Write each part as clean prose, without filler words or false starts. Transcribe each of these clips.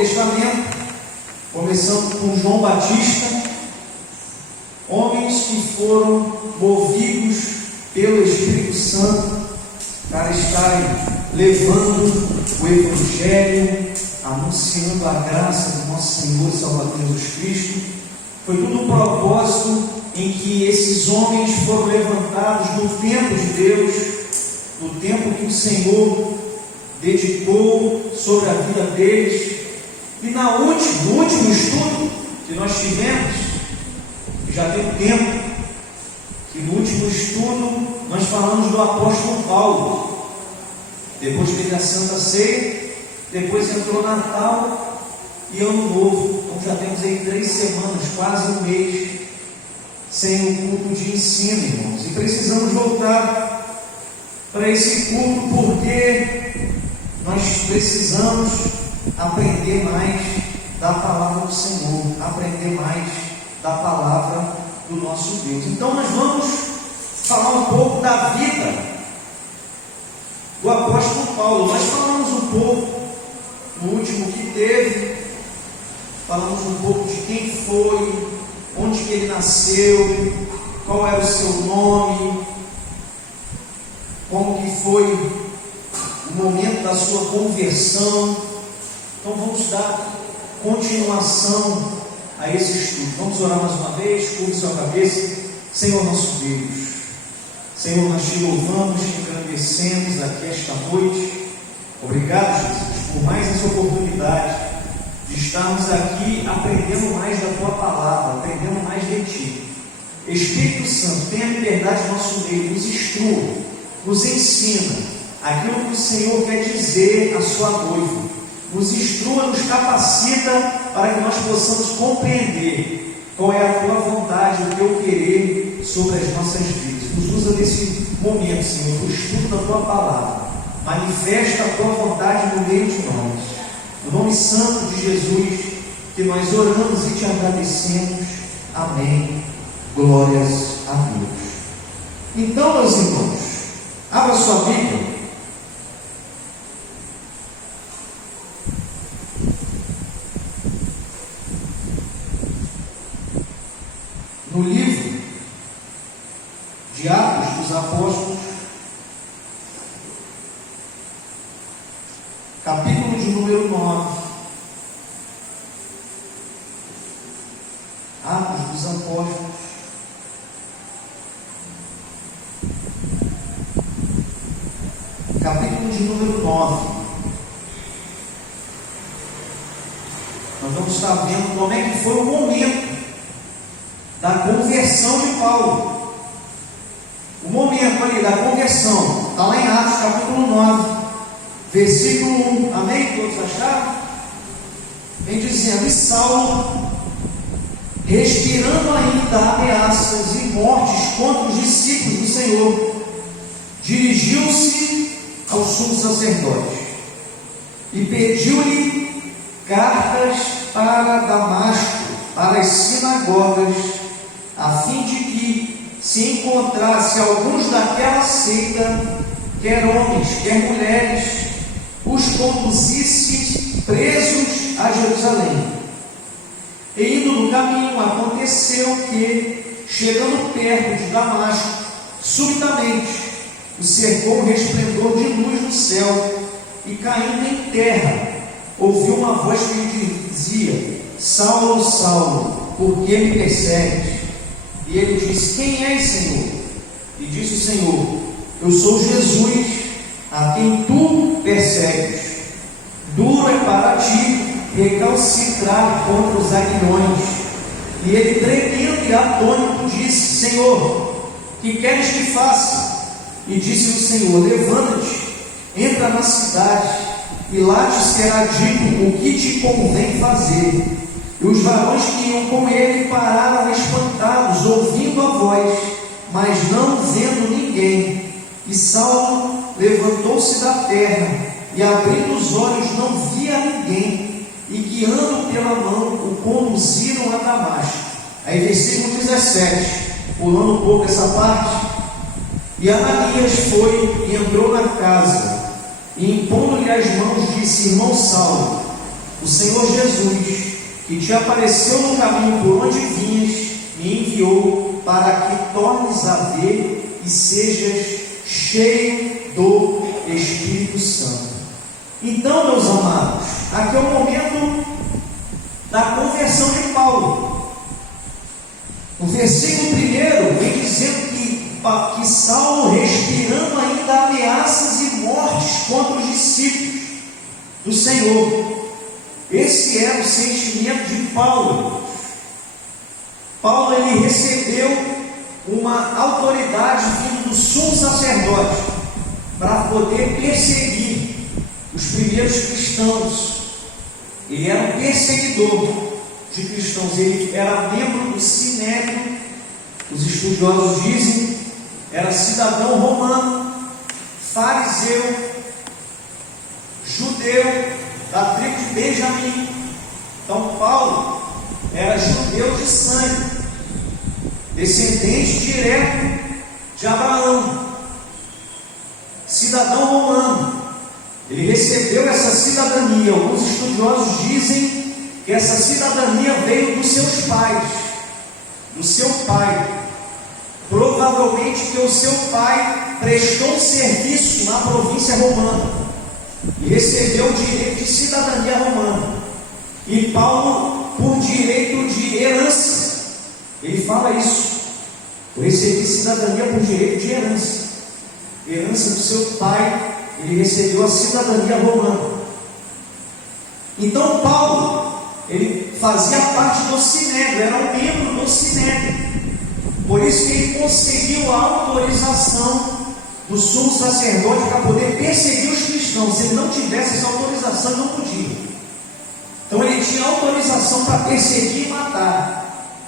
Testamento, começando com João Batista, homens que foram movidos pelo Espírito Santo para estarem levando o Evangelho, anunciando a graça do nosso Senhor e Salvador Jesus Cristo. Foi tudo um propósito em que esses homens foram levantados no tempo de Deus, no tempo que o Senhor dedicou sobre a vida deles. E no último estudo que nós tivemos, que já tem tempo, que no último estudo nós falamos do apóstolo Paulo. Depois teve a Santa Ceia, depois entrou Natal e Ano Novo. Então já temos aí 3 semanas, quase um mês, sem o culto de ensino, irmãos. E precisamos voltar para esse culto, porque nós precisamos aprender mais da palavra do Senhor, aprender mais da palavra do nosso Deus. Então nós vamos falar um pouco da vida do apóstolo Paulo. Nós falamos um pouco no último que teve, falamos um pouco de quem foi, onde que ele nasceu, qual era o seu nome, como que foi o momento da sua conversão. Então vamos dar continuação a esse estudo. Vamos orar mais uma vez, curva sua cabeça. Senhor nosso Deus, Senhor, nós te louvamos, te agradecemos aqui esta noite. Obrigado, Jesus, por mais essa oportunidade de estarmos aqui aprendendo mais da Tua Palavra, aprendendo mais de Ti. Espírito Santo, tenha liberdade no nosso meio, nos instrua, nos ensina aquilo que o Senhor quer dizer à Sua noiva. Nos instrua, nos capacita para que nós possamos compreender qual é a Tua vontade, o Teu querer sobre as nossas vidas. Nos usa nesse momento, Senhor, para o estudo da Tua Palavra. Manifesta a Tua vontade no meio de nós. No nome santo de Jesus, que nós oramos e te agradecemos. Amém. Glórias a Deus. Então, meus irmãos, abra sua Bíblia. No livro de Atos dos Apóstolos, capítulo de número 9. Atos dos Apóstolos, capítulo de número 9. Nós vamos estar vendo como é que foi o momento da conversão de Paulo. O momento ali da conversão está lá em Atos capítulo 9, versículo 1. Amém? Todos acharam? Vem dizendo: e Saulo, respirando ainda ameaças e mortes contra os discípulos do Senhor, dirigiu-se ao sumo sacerdote e pediu-lhe cartas para Damasco, para as sinagogas, a fim de que se encontrasse alguns daquela seita, quer homens, quer mulheres, os conduzisse presos a Jerusalém. E indo no caminho, aconteceu que, chegando perto de Damasco, subitamente o cercou um resplendor de luz no céu, e caindo em terra, ouviu uma voz que lhe dizia: Saulo, Saulo, por que me persegues? E ele disse: quem és, Senhor? E disse o Senhor: eu sou Jesus, a quem tu persegues. Duro é para ti recalcitrar contra os aguilhões. E ele, tremendo e atônito, disse: Senhor, que queres que faça? E disse o Senhor: levanta-te, entra na cidade, e lá te será dito o que te convém fazer. E os varões que iam com ele pararam espantados, ouvindo a voz, mas não vendo ninguém. E Saulo levantou-se da terra, e abrindo os olhos não via ninguém, e guiando pela mão o conduziram a Damasco. Aí versículo 17, pulando um pouco essa parte. E Ananias foi e entrou na casa, e impondo-lhe as mãos, disse: irmão Saulo, o Senhor Jesus, que te apareceu no caminho por onde vinhas, me enviou para que tornes a ver e sejas cheio do Espírito Santo. Então, meus amados, aqui é o momento da conversão de Paulo. O versículo 1 vem dizendo que Saulo, respirando ainda ameaças e mortes contra os discípulos do Senhor. Esse era o sentimento de Paulo. Paulo, ele recebeu uma autoridade vindo do sumo sacerdote para poder perseguir os primeiros cristãos. Ele era um perseguidor de cristãos, ele era membro do Sinédrio, os estudiosos dizem, era cidadão romano, fariseu, judeu, da tribo de Benjamim. Então Paulo era judeu de sangue, descendente direto de Abraão, cidadão romano. Ele recebeu essa cidadania. Alguns estudiosos dizem que essa cidadania veio dos seus pais, do seu pai. Provavelmente que o seu pai prestou serviço na província romana e recebeu o direito de cidadania romana. E Paulo, por direito de herança, ele fala isso: eu recebi cidadania por direito de herança. Herança do seu pai, ele recebeu a cidadania romana. Então Paulo, ele fazia parte do Sinédrio, era um membro do Sinédrio. Por isso que ele conseguiu a autorização do sumo sacerdote para poder perseguir os cristãos. Se ele não tivesse essa autorização, não podia. Então ele tinha autorização para perseguir e matar.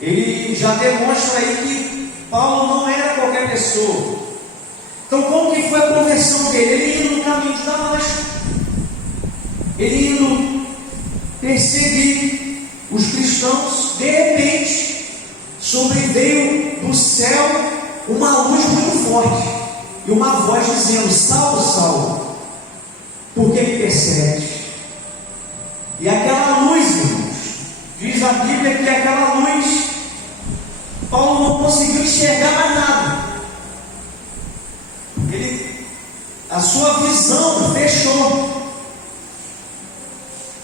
Ele já demonstra aí que Paulo não era qualquer pessoa. Então como que foi a conversão dele? Ele indo no caminho de Damasco, ele indo perseguir os cristãos. De repente sobreveio do céu uma luz muito forte e uma voz dizendo: Saulo, Saulo, por que me persegues? E aquela luz, irmãos, diz a Bíblia que aquela luz, Paulo não conseguiu enxergar mais nada. A sua visão fechou.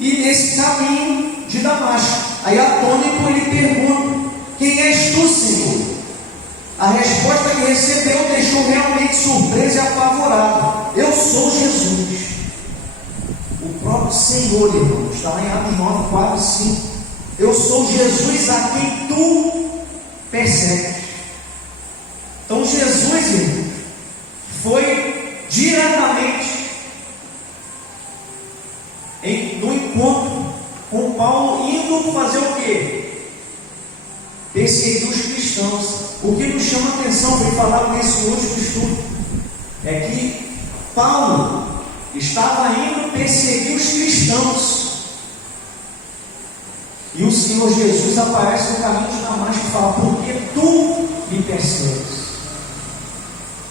E nesse caminho de Damasco, aí atônito, ele pergunta: quem és tu, Senhor? A resposta que recebeu deixou realmente surpreso e apavorado: eu sou Jesus. O próprio Senhor, irmão, está lá em Atos 9, 4 e 5. Eu sou Jesus a quem tu persegues. Então Jesus, irmão, foi diretamente no encontro com Paulo, indo fazer o quê? Perseguir os cristãos. O que nos chama a atenção, foi falado nesse último estudo, é que Paulo estava indo perseguir os cristãos, e o Senhor Jesus aparece no caminho de Damasco e fala: por que tu me persegues?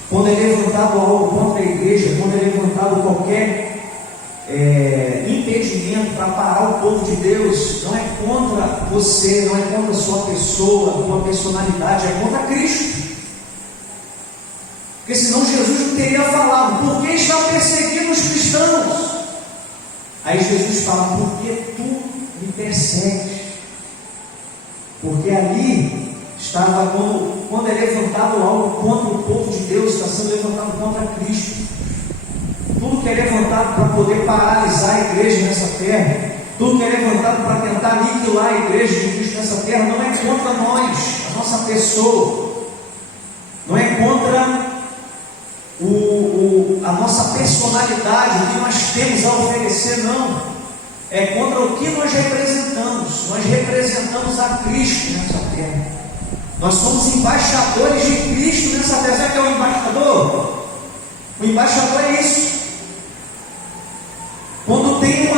Quando é levantado algo contra a igreja, quando é levantado qualquer impedimento para parar o povo de Deus, não é contra você, não é contra a sua pessoa, a tua personalidade, é contra Cristo. Porque senão Jesus não teria falado: por que está perseguindo os cristãos? Aí Jesus fala: por que tu me persegues? Porque ali estava, quando é levantado algo contra o povo de Deus, está sendo levantado contra Cristo. Tudo que é levantado para poder paralisar a igreja nessa terra, tudo que é levantado para tentar aniquilar a igreja de Cristo nessa terra, não é contra nós, a nossa pessoa, não é contra a nossa personalidade, o que nós temos a oferecer, não. É contra o que nós representamos. Nós representamos a Cristo nessa terra. Nós somos embaixadores de Cristo nessa terra. Sabe o que é um embaixador? O embaixador é isso. Quando tem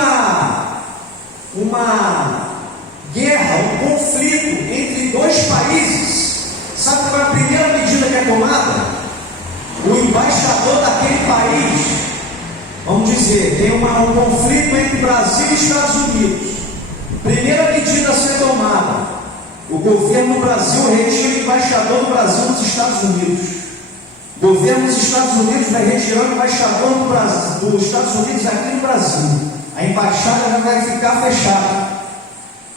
uma guerra, um conflito entre dois países, sabe qual é a primeira medida que é tomada? O embaixador daquele país vamos dizer, tem um conflito entre Brasil e Estados Unidos. Primeira medida a ser tomada: o governo do Brasil retira o embaixador do Brasil nos Estados Unidos. O governo dos Estados Unidos vai retirar o embaixador dos Estados Unidos aqui no Brasil. A embaixada já vai ficar fechada,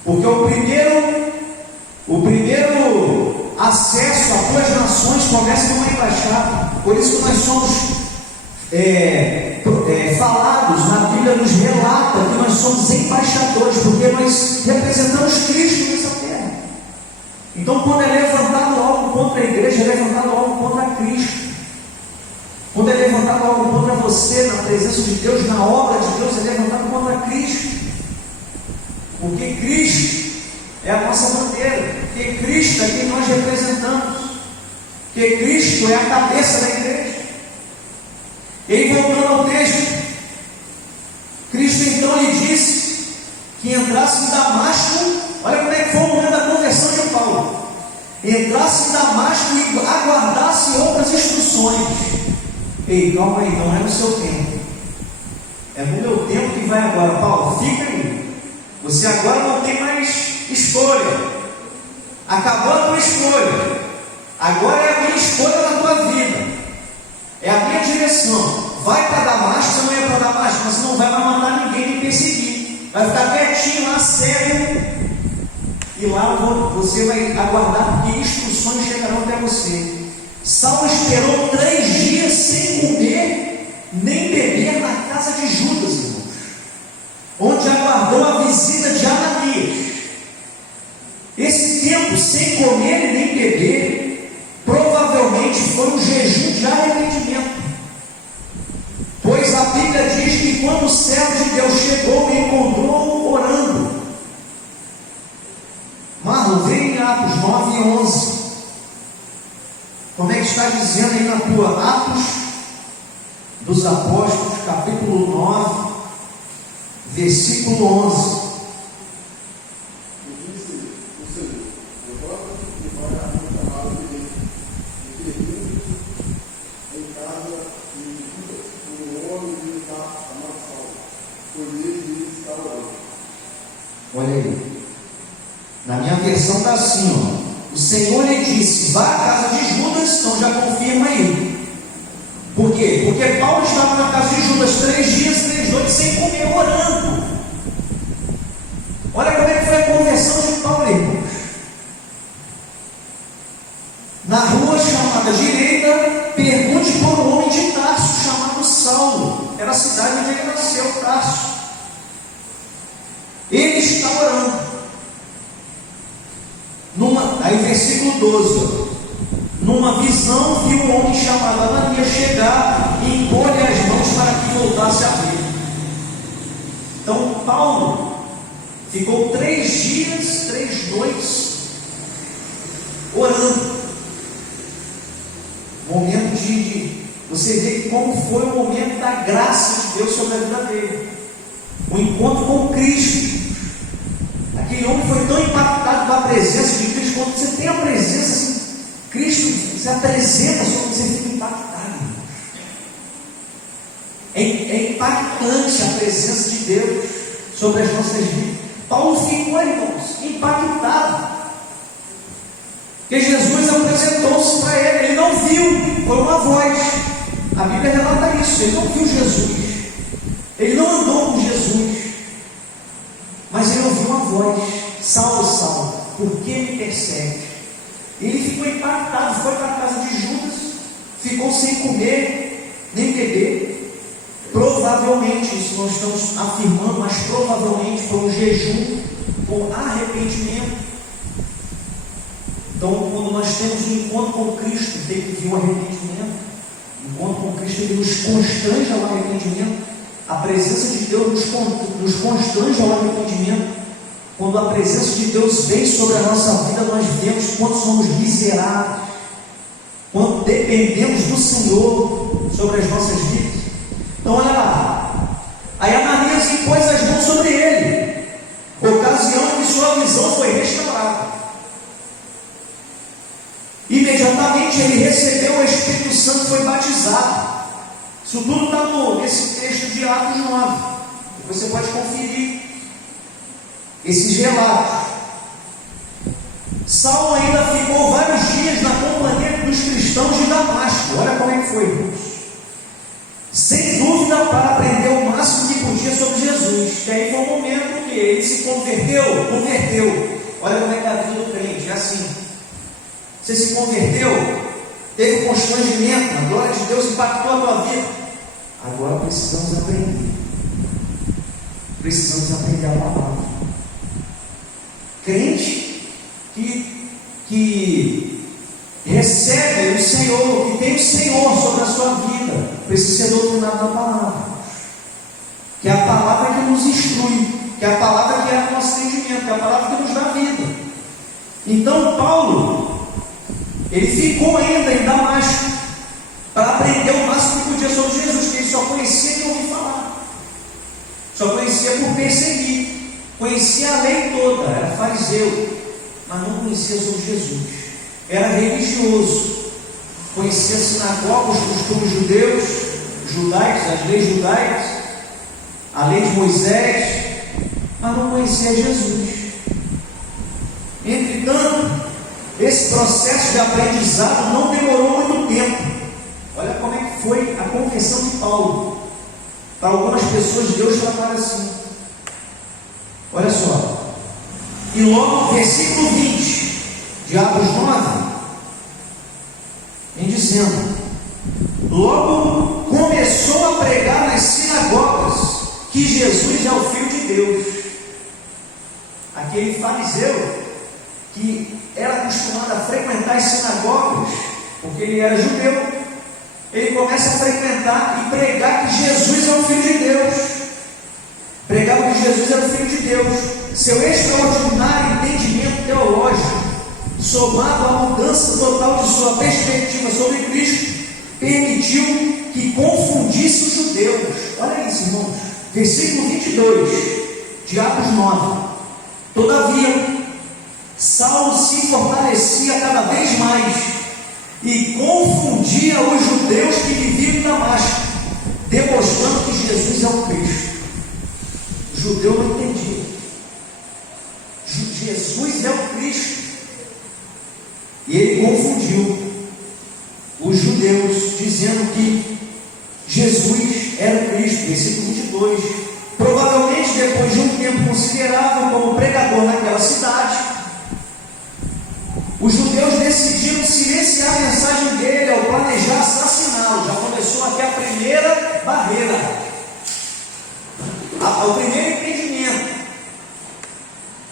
porque o primeiro acesso a duas nações começa numa embaixada. Por isso que nós somos falados, na Bíblia nos relata que nós somos embaixadores, porque nós representamos Cristo nessa terra. Então, quando é levantado algo contra a igreja, é levantado algo contra Cristo. Quando é levantado algo contra você, na presença de Deus, na obra de Deus, é levantado contra Cristo. Porque Cristo é a nossa bandeira, porque Cristo é quem nós representamos, porque Cristo é a cabeça da igreja. E aí, voltando ao texto, Cristo então lhe disse que entrasse em Damasco. Olha como é que foi o momento da conversão de Paulo. Entrasse em Damasco e aguardasse outras instruções. Ei, calma aí, não é no seu tempo, é no meu tempo que vai agora. Paulo, fica aí. Você agora não tem mais escolha. Acabou a tua escolha. Agora é a minha escolha na tua vida. É a minha direção. Vai para Damasco. Você não ia para Damasco, mas você não vai mais matar ninguém nem perseguir. Vai ficar quietinho lá, cego. E lá você vai aguardar, porque instruções chegarão até você. Saulo esperou 3 dias sem comer nem beber na casa de Judas, irmãos, onde aguardou a visita de Ananias. Esse tempo sem comer e nem beber provavelmente foi um jejum de arrependimento, pois a Bíblia diz que quando o servo de Deus chegou e encontrou orando. Marlon, vem em Atos 9 e 11. Como é que está dizendo aí na tua Atos dos Apóstolos, capítulo 9, versículo 11. Olha aí, na minha versão está assim, ó. O Senhor lhe disse: vá à casa de Judas. Então já confirma aí. Por quê? Porque Paulo estava na casa de Judas 3 dias, 3 noites sem comer, orando. Olha como é que foi a conversão de Paulo, irmãos. Na rua chamada direita, pergunte por um homem de Tarso chamado Saulo. Era a cidade onde ele nasceu, Tarso. Ele está orando. Aí versículo 12, numa visão viu um homem chamado Ananias chegar e impor-lhe as mãos para que voltasse a ver. Então Paulo ficou 3 dias, 3 noites orando. Momento de você ver como foi o momento da graça de Deus sobre a vida dele, o encontro com Cristo. Aquele homem foi tão impactado com a presença de Cristo. Quando você tem a presença assim, Cristo se apresenta sobre você, fica impactado. É impactante a presença de Deus sobre as nossas vidas. Paulo ficou, irmãos, impactado, porque Jesus apresentou-se para ele. Ele não viu, foi uma voz. A Bíblia relata isso. Ele não viu Jesus, ele não andou com Jesus, mas ele ouviu uma voz: Saulo, Saulo, por que me persegue? Ele ficou impactado, foi para a casa de Judas, ficou sem comer nem beber. Provavelmente, isso nós estamos afirmando, mas provavelmente foi um jejum por arrependimento. Então, quando nós temos um encontro com Cristo, tem que vir o arrependimento. O encontro com Cristo, ele nos constrange ao arrependimento. A presença de Deus nos constrange ao arrependimento. Quando a presença de Deus vem sobre a nossa vida, nós vemos quanto somos miseráveis, quanto dependemos do Senhor sobre as nossas vidas. Então olha lá, aí Ananias impôs as mãos sobre ele, ocasião em que sua visão foi restaurada. Imediatamente ele recebeu o Espírito Santo e foi batizado. Isso tudo está nesse texto de Atos 9. Você pode conferir esses relatos. Saulo ainda ficou vários dias na companhia dos cristãos de Damasco. Olha como é que foi, irmãos. Sem dúvida, para aprender o máximo que podia sobre Jesus. Que aí foi o momento que ele se converteu. Olha como é que é a vida do crente, é assim. Você se converteu, teve constrangimento, a glória de Deus impactou a tua vida. Agora precisamos aprender. Precisamos aprender a palavra. Crente que recebe o Senhor, que tem o Senhor sobre a sua vida, precisa ser doutrinado na palavra. Que é a palavra que nos instrui, que é a palavra que é o nosso entendimento, que é a palavra que nos dá vida. Então Paulo, ele ficou ainda em Damasco para aprender o máximo que podia sobre Jesus, que ele só conhecia de ouvir falar, só conhecia por perseguir, conhecia a lei toda, era fariseu, mas não conhecia sobre Jesus. Era religioso, conhecia a sinagoga, os costumes judeus, judaicos, as leis judaicas, a lei de Moisés, mas não conhecia Jesus. Entretanto, esse processo de aprendizado não demorou muito tempo. Olha como é que foi a conversão de Paulo. Para algumas pessoas, Deus trabalha assim. Olha só. E logo no versículo 20 de Atos 9, vem dizendo: logo começou a pregar nas sinagogas que Jesus é o Filho de Deus. Aquele fariseu que era acostumado a frequentar as sinagogas, porque ele era judeu, ele começa a frequentar e pregar que Jesus é o Filho de Deus. Pregava que Jesus era o Filho de Deus. Seu extraordinário entendimento teológico, somado à mudança total de sua perspectiva sobre Cristo, permitiu que confundisse os judeus. Olha isso, irmãos. Versículo 22 de Atos 9. Todavia, Saulo se fortalecia cada vez mais e confundia os judeus que viviam em Damasco, demonstrando que Jesus é o Cristo. O judeu não entendia. Jesus é o Cristo. E ele confundiu os judeus, dizendo que Jesus era o Cristo. Versículo 22. Provavelmente depois de um tempo considerável como pregador naquela cidade, os judeus decidiram silenciar a mensagem dele ao planejar assassiná-lo. Já começou aqui a primeira barreira, o primeiro impedimento,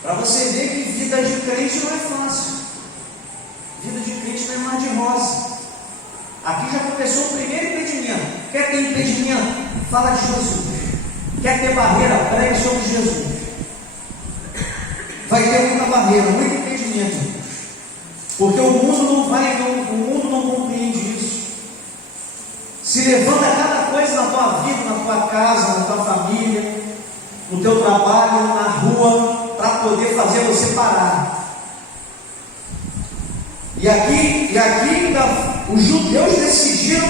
para você ver que vida de crente não é fácil. Vida de crente não é mar de rosa. Aqui já começou o primeiro impedimento. Quer ter impedimento? Fala de Jesus. Quer ter barreira? Pregue sobre Jesus. Vai ter muita barreira, muito impedimento. Porque o mundo não compreende isso. Se levanta cada coisa na tua vida, na tua casa, na tua família, no teu trabalho, na rua, para poder fazer você parar. E aqui os judeus decidiram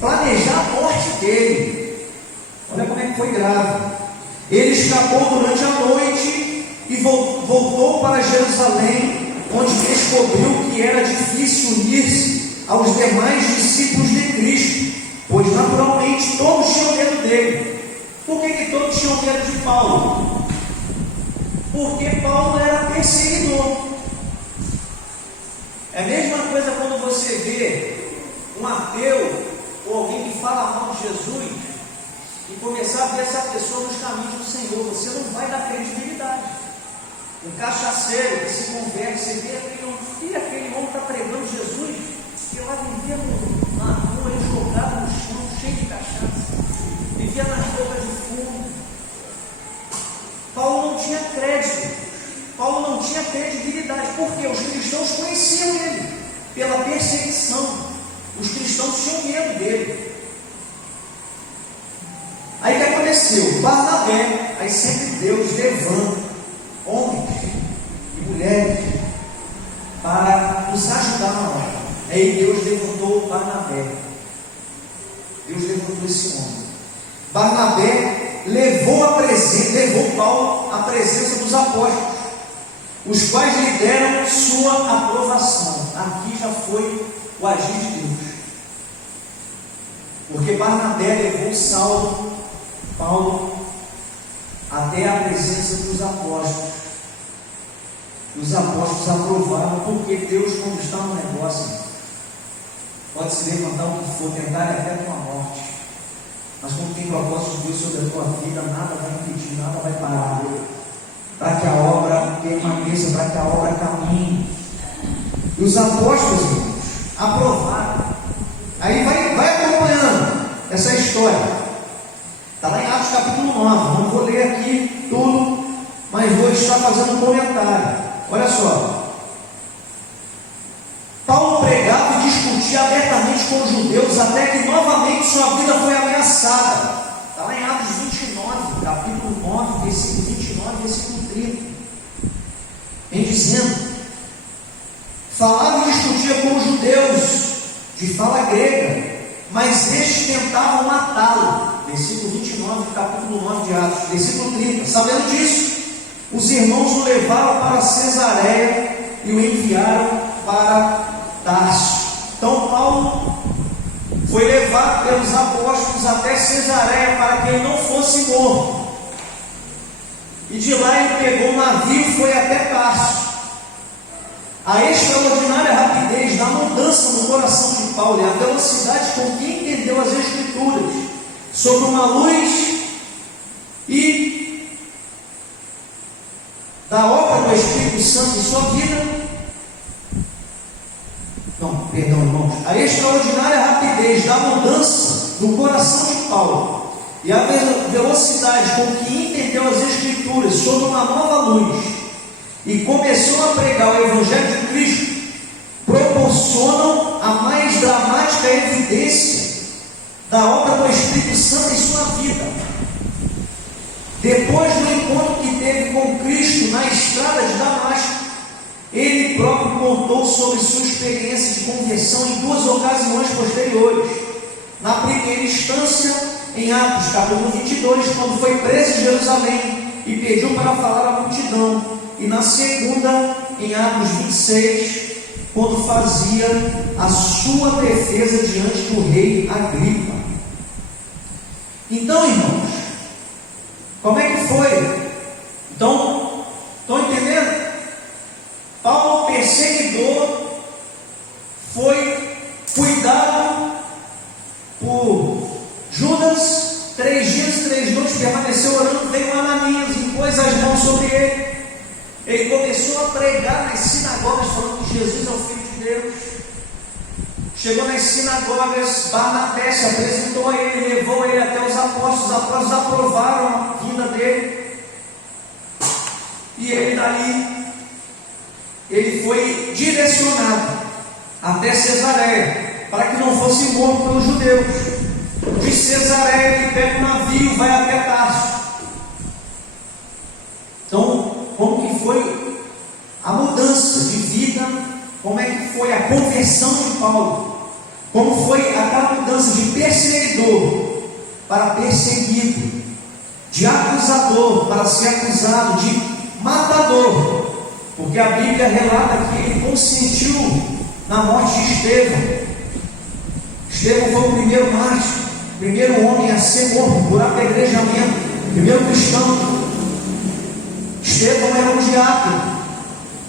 planejar a morte dele. Olha como é que foi grave. Ele escapou durante a noite e voltou para Jerusalém, onde descobriu que era difícil unir-se aos demais discípulos de Cristo, pois naturalmente todos tinham medo dele. Por que todos tinham medo de Paulo? Porque Paulo era perseguidor. É a mesma coisa quando você vê um ateu ou alguém que fala mal de Jesus e começar a ver essa pessoa nos caminhos do Senhor. Você não vai dar credibilidade. Um cachaceiro que se converte, você vê aquele homem está pregando Jesus, que lá vivia na rua, ele jogado no chão, cheio de cachaça, vivia nas bocas de fumo. Paulo não tinha crédito, Paulo não tinha credibilidade, porque os cristãos conheciam ele pela perseguição, os cristãos tinham medo dele. Aí o que aconteceu? Barnabé, aí sempre Deus levanta homens e mulheres para nos ajudar na hora. Aí Deus levantou Barnabé. Deus levantou exemplo desse homem. Barnabé levou Paulo à presença dos apóstolos, os quais lhe deram sua aprovação. Aqui já foi o agir de Deus, porque Barnabé levou Paulo até a presença dos apóstolos. Os apóstolos aprovaram, porque Deus, quando está no negócio, pode se levantar o que for, tentar até a tua morte, mas quando tem propósito de Deus sobre a tua vida, nada vai impedir, nada vai parar, para que a obra permaneça, para que a obra caminhe. E os apóstolos, irmãos, aprovaram. Aí vai acompanhando essa história. Está lá em Atos capítulo 9. Não vou ler aqui tudo, mas vou estar fazendo um comentário. Olha só. Paulo pregava e discutia abertamente com os judeus, até que novamente sua vida foi ameaçada. Está lá em Atos 29, capítulo 9, versículo 29, versículo 30. Vem dizendo: falava e discutia com os judeus de fala grega, mas estes tentavam matá-lo. Versículo 29, capítulo 9 de Atos. Versículo 30. Sabendo disso, os irmãos o levaram para Cesareia e o enviaram para Tarso. Então Paulo foi levado pelos apóstolos até Cesareia para que ele não fosse morto. E de lá ele pegou um navio e foi até Tarso. A extraordinária rapidez da mudança no coração de Paulo e a velocidade com que entendeu as Escrituras sobre uma luz e da obra do Espírito Santo em sua vida. Perdão, irmãos. A extraordinária rapidez da mudança no coração de Paulo e a velocidade com que entendeu as Escrituras sobre uma nova luz e começou a pregar o Evangelho de Cristo proporcionam a mais dramática evidência da obra do Espírito Santo em sua vida. Depois do encontro que teve com Cristo na estrada de Damasco, ele próprio contou sobre sua experiência de conversão em duas ocasiões posteriores. Na primeira instância, em Atos capítulo 22, quando foi preso em Jerusalém e pediu para falar à multidão, e na segunda, em Atos 26, quando fazia a sua defesa diante do rei Agripa. Então, irmãos, como é que foi? Então, estão entendendo? Paulo, perseguidor, foi cuidado por Judas, 3 dias e 3 noites, permaneceu orando, veio Ananias, impôs as mãos sobre ele. Ele começou a pregar nas sinagogas, falando que Jesus é o Filho de Deus. Chegou nas sinagogas, Barnabé se apresentou a ele, levou ele até os apóstolos aprovaram a vinda dele. E ele dali, ele foi direcionado até Cesareia, para que não fosse morto pelos judeus. De Cesareia ele pega um navio, vai até Tarso. Então, como que foi a mudança de vida? Como é que foi a conversão de Paulo? Como foi aquela mudança de perseguidor para perseguido, de acusador para ser acusado, de matador? Porque a Bíblia relata que ele consentiu na morte de Estevão. Estevão foi o primeiro mártir, o primeiro homem a ser morto por apedrejamento, o primeiro cristão. Estevão era um diácono.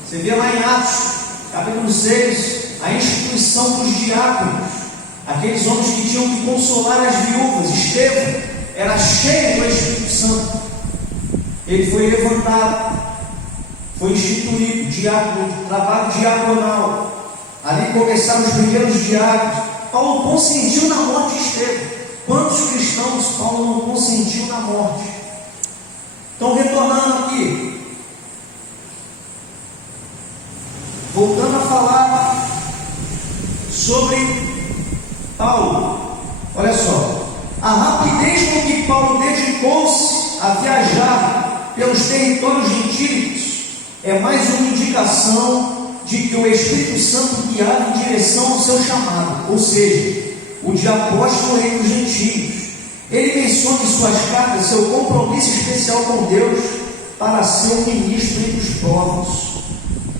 Você vê lá em Atos, capítulo 6, a instituição dos diáconos, aqueles homens que tinham que consolar as viúvas. Estevão era cheio do Espírito Santo. Ele foi levantado, foi instituído diácono, trabalho diaconal. Ali começaram os primeiros diáconos. Paulo consentiu na morte de Estevão. Quantos cristãos Paulo não consentiu na morte? Então, retornando aqui, voltando a falar sobre Paulo, olha só, a rapidez com que Paulo dedicou-se a viajar pelos territórios gentílicos é mais uma indicação de que o Espírito Santo guiava em direção ao seu chamado, ou seja, o de apóstolo entre os gentios. Ele menciona em suas cartas seu compromisso especial com Deus para ser um ministro entre os povos.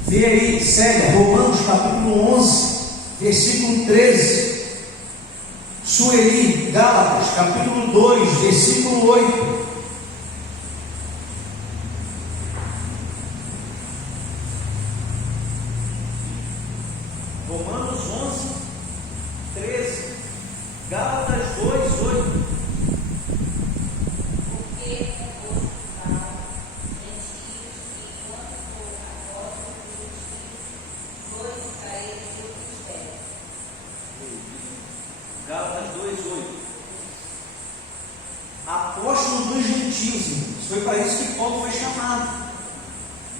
Vê aí, Célia, Romanos capítulo 11, versículo 13. Sueli, Gálatas, capítulo 2, versículo 8. Romanos 11, 13. Gálatas 2, 8. Porque é posto tal, gentios, e enquanto for apóstolo dos gentios, dois a eles e outros 10. Gálatas 2, 8. Apóstolo dos gentios, irmãos. Foi para isso que Paulo foi chamado.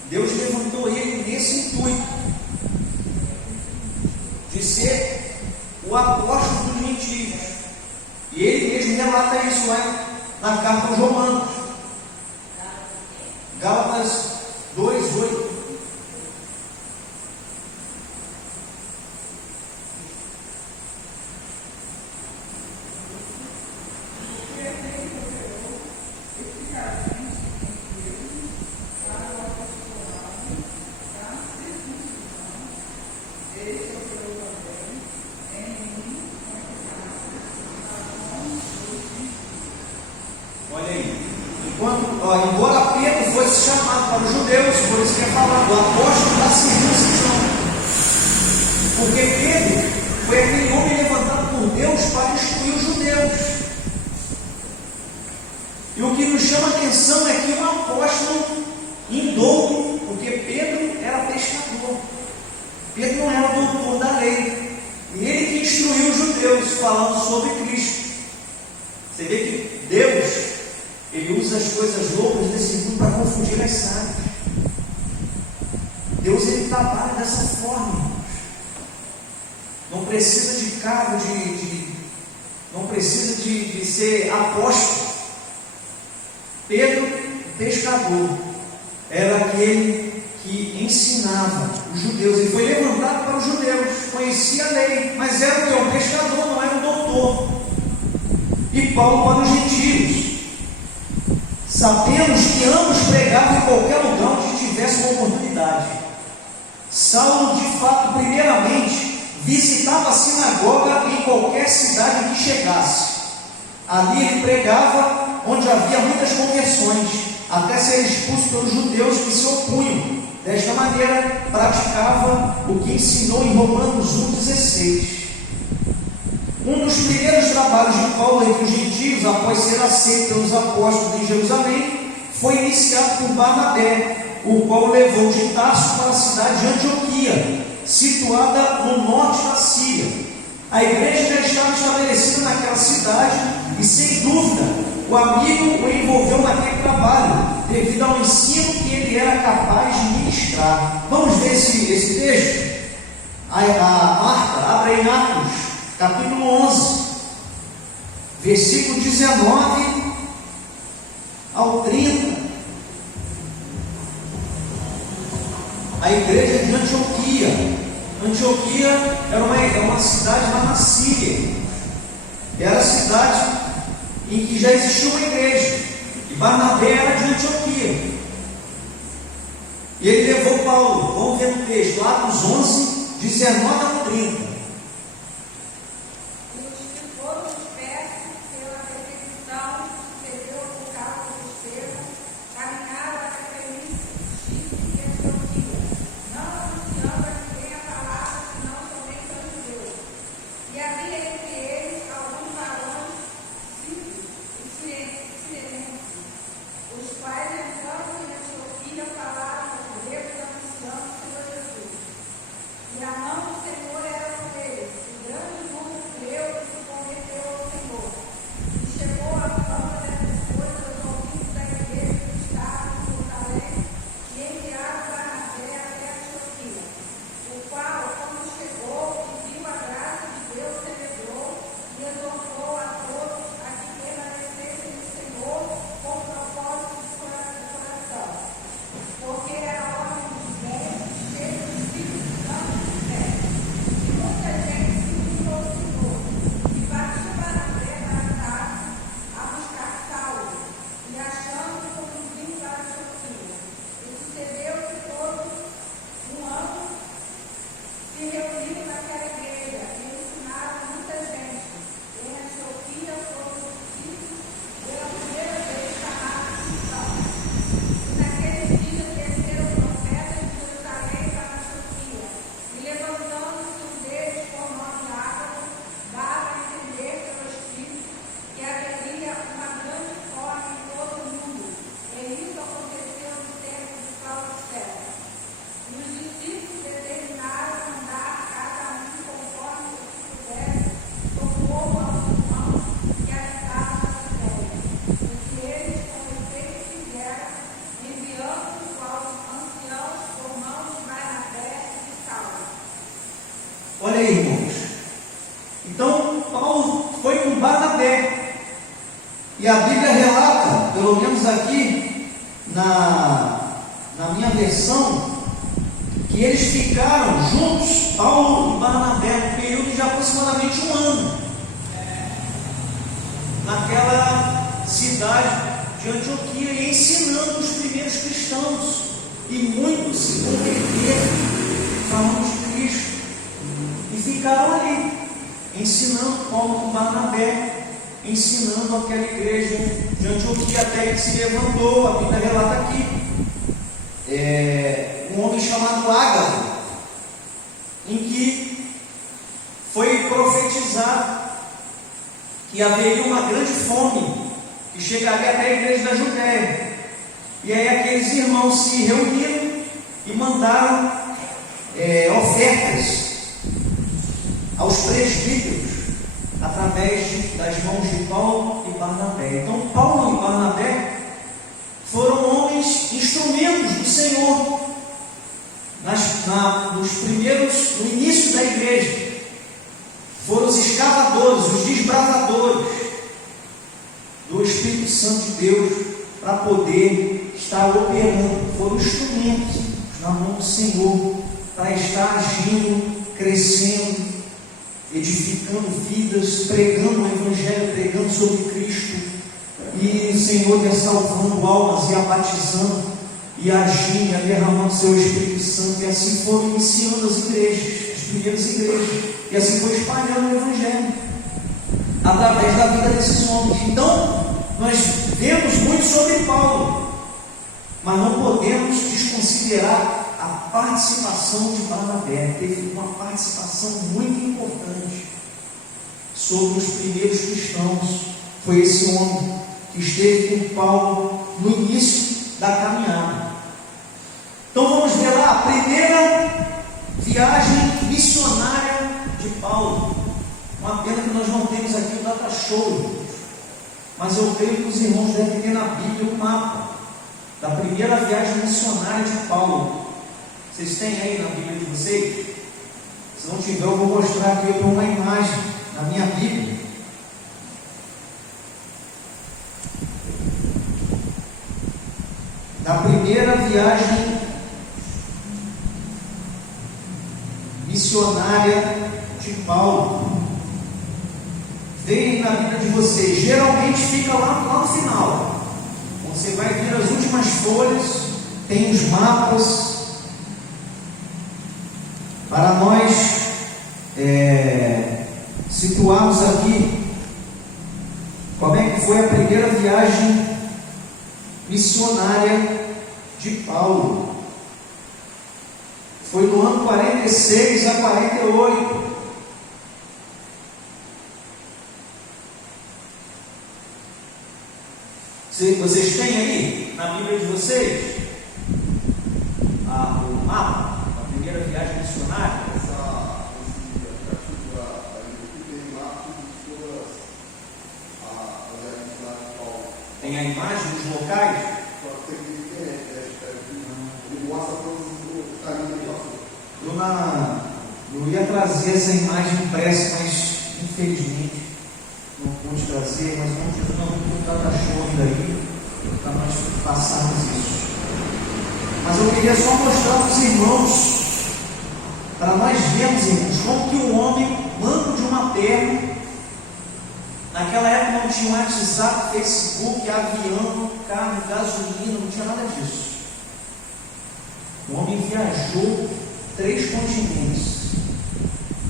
Deus levantou ele nesse intuito de ser o apóstolo dos gentios. E ele mesmo relata isso lá na carta aos Romanos. Gálatas 2, 8. Olha aí, embora Pedro fosse chamado para os judeus, por isso que é falado, o apóstolo da circuncisão, porque Pedro foi aquele homem levantado por Deus para instruir os judeus. E o que nos chama a atenção é que um apóstolo indouto, porque Pedro era pescador, Pedro não era doutor da lei, e ele que instruiu os judeus falando sobre Cristo. Você vê que Deus, Ele usa as coisas loucas desse mundo para confundir as sábias. Deus, Ele trabalha dessa forma, irmãos. Não precisa de cargo, não precisa de ser apóstolo. Pedro, pescador, era aquele que ensinava os judeus. Ele foi levantado para os judeus, conhecia a lei, mas era um pescador, não era um doutor. E Paulo para os gentios. Sabemos que ambos pregavam em qualquer lugar onde tivesse uma oportunidade. Saulo, de fato, primeiramente, visitava a sinagoga em qualquer cidade em que chegasse. Ali ele pregava onde havia muitas conversões, até ser expulso pelos judeus que se opunham. Desta maneira, praticava o que ensinou em Romanos 1,16. Um dos primeiros trabalhos de Paulo entre os gentios, após ser aceito pelos apóstolos em Jerusalém, foi iniciado por Barnabé, o qual o levou de Tarso para a cidade de Antioquia, situada no norte da Síria. A igreja já estava estabelecida naquela cidade e, sem dúvida, o amigo o envolveu naquele trabalho, devido ao ensino que ele era capaz de ministrar. Vamos ver esse texto? A Marta, abre em Atos, capítulo 11, versículo 19 ao 30. A igreja de Antioquia. Antioquia era uma cidade lá na Síria. Era a cidade em que já existia uma igreja. E Barnabé era de Antioquia. E ele levou Paulo. Vamos ver no texto, Atos 11, 19 ao 30. E a mão do Senhor era a Bíblia relata, pelo menos aqui na minha versão, que eles ficaram juntos, Paulo e Barnabé, um período de aproximadamente 1 ano, naquela cidade de Antioquia, ensinando os primeiros cristãos, e muitos se converteram, falando de Cristo, e ficaram ali, ensinando Paulo e Barnabé, ensinando aquela igreja de Antioquia, até que se levantou, a Bíblia relata aqui, um homem chamado Ágabo, em que foi profetizado que haveria uma grande fome, que chegaria até a igreja da Judéia. E aí aqueles irmãos se reuniram e mandaram ofertas aos presbíteros, através das mãos de Paulo e Barnabé. Então Paulo e Barnabé foram homens, instrumentos do Senhor, no início da igreja. Foram os escavadores, os desbravadores do Espírito Santo de Deus, para poder estar operando. Foram instrumentos na mão do Senhor, para estar agindo, crescendo, edificando vidas, pregando o Evangelho, pregando sobre Cristo, e o Senhor ia salvando almas, ia batizando, e agindo, ia derramando seu Espírito Santo, e assim foram iniciando as igrejas, as primeiras igrejas, e assim foi espalhando o Evangelho, através da vida desses homens. Então, nós vemos muito sobre Paulo, mas não podemos desconsiderar a participação de Barnabé. Teve uma participação muito importante sobre os primeiros cristãos. Foi esse homem que esteve com Paulo no início da caminhada. Então vamos ver lá a primeira viagem missionária de Paulo. Uma pena que nós não temos aqui o data show, mas eu creio que os irmãos devem ter na Bíblia o mapa da primeira viagem missionária de Paulo. Vocês têm aí na Bíblia de vocês? Se não tiver, eu vou mostrar aqui uma imagem na minha Bíblia. Da primeira viagem missionária de Paulo. Veem na Bíblia de vocês, geralmente fica lá no final. Você vai ver as últimas folhas, tem os mapas, para nós situarmos aqui como é que foi a primeira viagem missionária de Paulo. Foi do ano 46 a 48. Vocês têm aí na Bíblia de vocês o mapa da primeira viagem missionária? Tem a imagem dos locais? Eu ia trazer essa imagem impressa, mas infelizmente não pude trazer, mas vamos dar show ainda aí, para nós passarmos isso. Mas eu queria só mostrar para os irmãos, para nós vermos, irmãos, como que o homem, manco de uma terra, naquela época não tinha WhatsApp, Facebook, avião, carro, gasolina, não tinha nada disso. O homem viajou 3 continentes: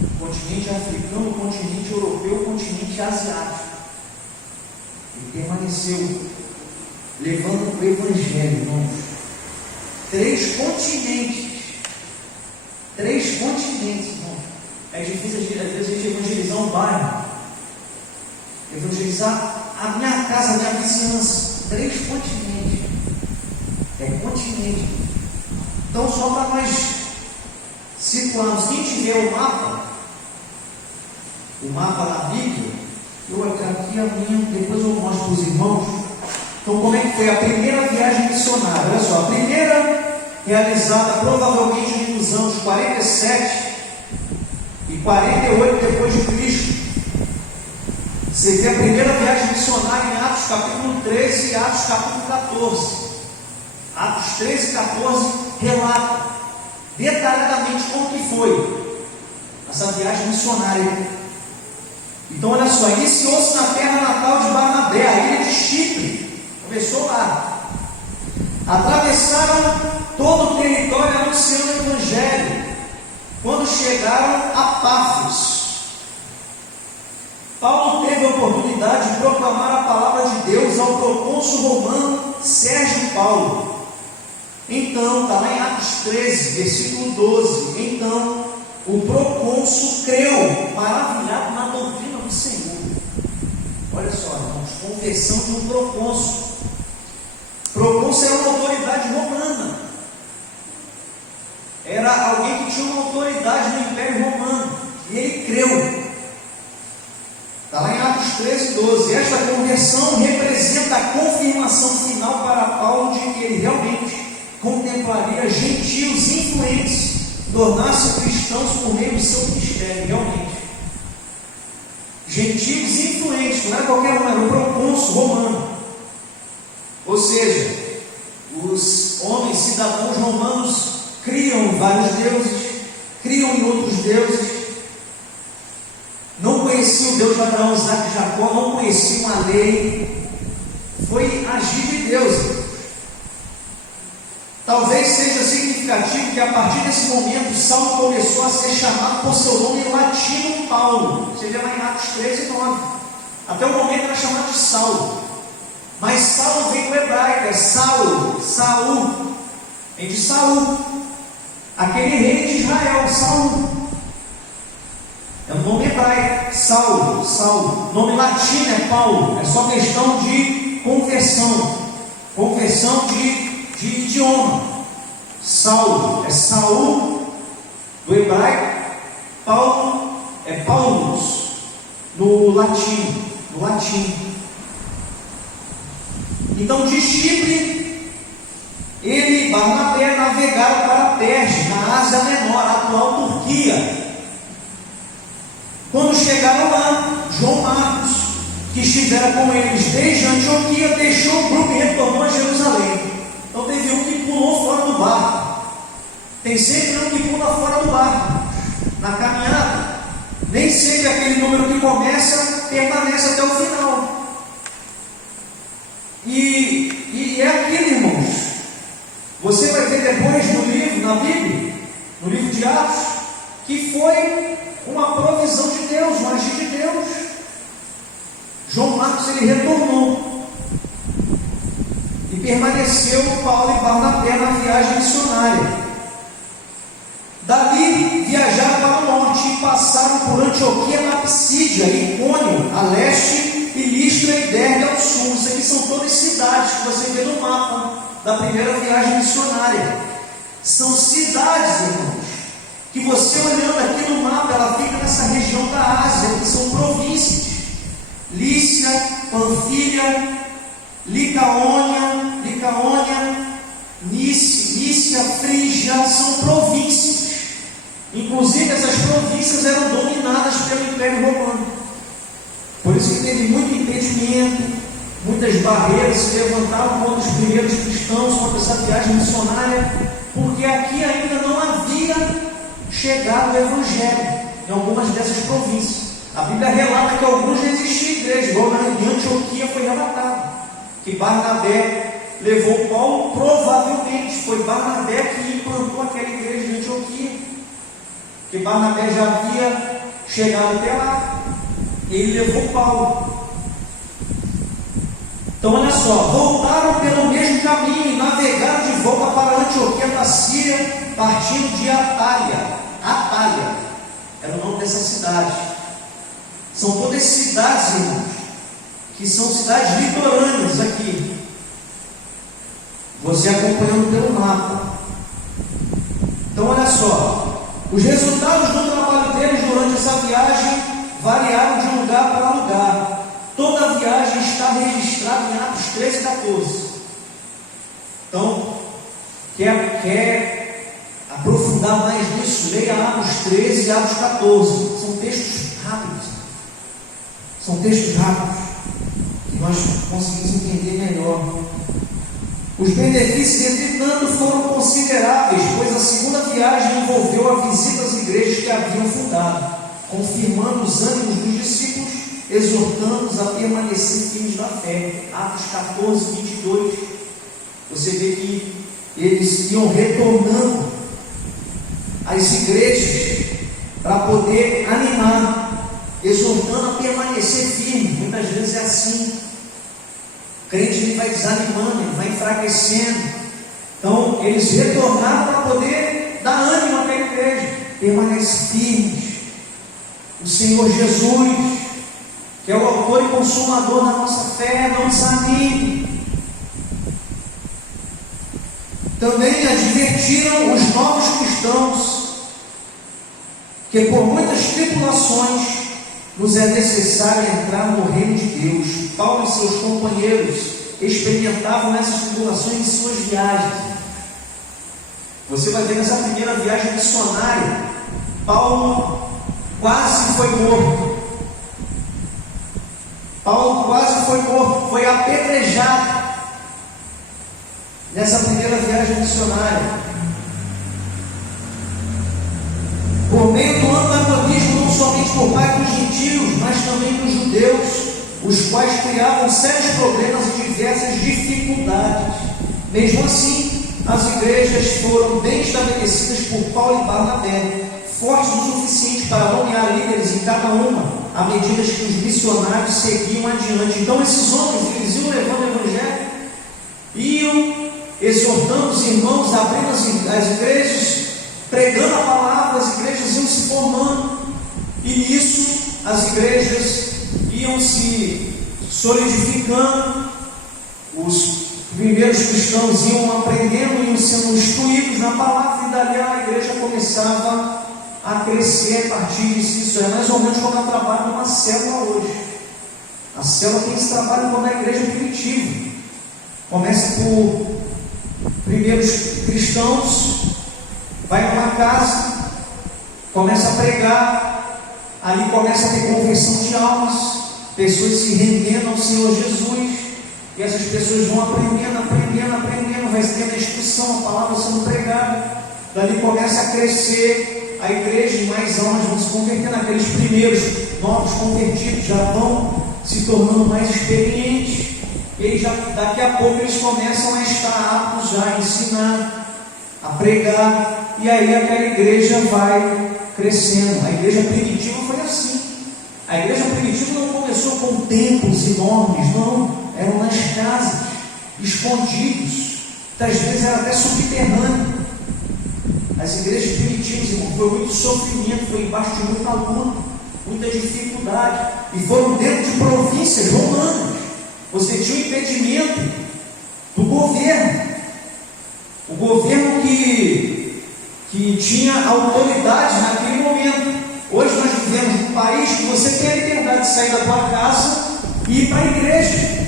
o continente africano, o continente europeu, o continente asiático. Ele permaneceu levando o Evangelho, irmãos. 3 continentes. 3 continentes, irmãos. É difícil às vezes a gente evangelizar um bairro, evangelizar a minha casa, a minha vizinhança. 3 continentes. É continente. Então, só para nós situarmos, quem tiver o mapa na Bíblia, aqui a minha, depois eu mostro para os irmãos. Então, como é que foi a primeira viagem missionária? Olha só, a primeira realizada provavelmente nos anos 47 e 48 depois de Cristo. Você vê a primeira viagem missionária em Atos capítulo 13 e Atos capítulo 14. Atos 13 e 14 relata detalhadamente como que foi essa viagem missionária. Então olha só, iniciou-se na terra natal de Barnabé, a ilha de Chipre. Começou lá. Atravessaram todo o território anunciando o Evangelho. Quando chegaram a Pafos, Paulo teve a oportunidade de proclamar a palavra de Deus ao procônsul romano Sérgio Paulo. Então, está lá em Atos 13, versículo 12. Então, o procônsul creu, maravilhado na doutrina do Senhor. Olha só, irmãos, conversão de um procônsul. Procônsul era uma autoridade romana. Era alguém que tinha uma autoridade no Império Romano. E ele creu. Está lá em Atos 13, 12. Esta conversão representa a confirmação final para Paulo de que ele realmente contemplaria gentios influentes, tornar-se cristãos por meio do seu ministério, realmente. Gentios influentes, não era qualquer um, era o procônsul romano. Ou seja, os homens, cidadãos romanos, criam em vários deuses, criam em outros deuses. Não conheciam o Deus de Abraão, Isaac e Jacó, não conheciam a lei. Foi agir de Deus. Talvez seja significativo que a partir desse momento Saulo começou a ser chamado por seu nome latino Paulo. Você vê lá em Atos 13, 9. Até o momento era chamado de Saulo. Mas Saulo vem do hebraico, é Saulo, Saul. Vem de Saul, aquele rei de Israel, Saul. É um nome hebraico, Saulo, Saulo. O nome latino é Paulo. É só questão de conversão. Conversão de idioma. Saulo é Saul do hebraico. Paulo é Paulus no latim. Então de Chipre ele e Barnabé navegaram para Perge, na Ásia Menor, a atual Turquia. Quando chegaram lá, João Marcos, que estivera com eles desde Antioquia, deixou o grupo e retornou a Jerusalém. Então teve um que pulou fora do barco. Tem sempre um que pula fora do barco. Na caminhada, nem sempre aquele número que começa permanece até o final. E é aquilo, irmãos. Você vai ver depois no livro, na Bíblia, no livro de Atos, que foi uma provisão de Deus, um agir de Deus. João Marcos ele retornou e permaneceu com Paulo e Barnabé na viagem missionária. Dali viajaram para o norte e passaram por Antioquia na Psídia, Icônio a leste e Listra e Derbe ao sul. Isso aqui são todas cidades que você vê no mapa da primeira viagem missionária. São cidades, irmãos, que você olhando aqui no mapa, ela fica nessa região da Ásia, que são províncias. Lícia, Panfilha, Licaônia, Nícia, Frígia, são províncias. Inclusive essas províncias eram dominadas pelo Império Romano. Por isso que teve muito impedimento, muitas barreiras se levantavam contra os primeiros cristãos, contra essa viagem missionária, porque aqui ainda não havia chegado o Evangelho em algumas dessas províncias. A Bíblia relata que alguns já existiam igreja, igual em Antioquia foi relatado, que Barnabé levou Paulo, provavelmente foi Barnabé que implantou aquela igreja de Antioquia, que Barnabé já havia chegado até lá, e ele levou Paulo. Então olha só, voltaram pelo mesmo caminho e navegaram de volta para Antioquia da Síria, partindo de Atália. Atália era o nome dessa cidade. São todas cidades, irmãos, que são cidades litorâneas aqui. Você acompanhando pelo mapa. Então olha só, os resultados do trabalho deles durante essa viagem variaram de lugar para lugar. Toda a viagem está registrada em Atos 13 e 14. Então, quer aprofundar mais nisso, leia Atos 13 e Atos 14. São textos rápidos. São textos rápidos, que nós conseguimos entender melhor. Os benefícios, entretanto, foram consideráveis, pois a segunda viagem envolveu a visita às igrejas que haviam fundado, confirmando os ânimos dos discípulos, exortando-os a permanecer firmes na fé. Atos 14, 22. Você vê que eles iam retornando às igrejas para poder animar, exortando a permanecer firme. Muitas vezes é assim. O crente ele vai desanimando, ele vai enfraquecendo. Então, eles retornaram para poder dar ânimo àquela igreja. Permanece firmes. O Senhor Jesus, que é o autor e consumador da nossa fé, não desanime. Também advertiram os novos cristãos que por muitas tribulações nos é necessário entrar no reino de Deus. Paulo e seus companheiros experimentavam essas tribulações em suas viagens. Você vai ver nessa primeira viagem missionária, Paulo quase foi morto. Paulo quase foi morto, foi apedrejado nessa primeira viagem missionária. Por meio do antagonismo não somente por parte dos gentios, mas também dos judeus, os quais criavam sérios problemas e diversas dificuldades. Mesmo assim, as igrejas foram bem estabelecidas por Paulo e Barnabé, fortes o suficiente para nomear líderes em cada uma, à medida que os missionários seguiam adiante. Então esses homens, eles iam levando o evangelho, iam exortando os irmãos, abrindo as igrejas, pregando a palavra, as igrejas iam se formando, e nisso as igrejas iam se solidificando, os primeiros cristãos iam aprendendo, iam sendo instruídos na palavra, e dali a igreja começava a crescer a partir disso. Isso é mais ou menos como eu trabalho numa célula hoje. A célula tem esse trabalho como a igreja primitiva. Começa por primeiros cristãos, vai numa casa, começa a pregar, ali começa a ter conversão de almas, pessoas se rendendo ao Senhor Jesus, e essas pessoas vão aprendendo, vai tendo a instrução, a palavra sendo pregada, dali começa a crescer a igreja e mais almas vão se convertendo. Aqueles primeiros novos convertidos já vão se tornando mais experientes, e aí daqui a pouco eles começam a estar aptos já a ensinar, a pregar, e aí aquela igreja vai crescendo. A igreja primitiva foi assim. A igreja primitiva não começou com templos enormes, não, eram nas casas, escondidos, muitas vezes era até subterrâneo. As igrejas primitivas, irmão, foi muito sofrimento, foi embaixo de muita luta, muita dificuldade, e foram dentro de províncias romanas. Você tinha um impedimento do governo, o governo que tinha autoridade naquele momento. Hoje nós vivemos num país que você tem a liberdade de sair da tua casa e ir para a igreja.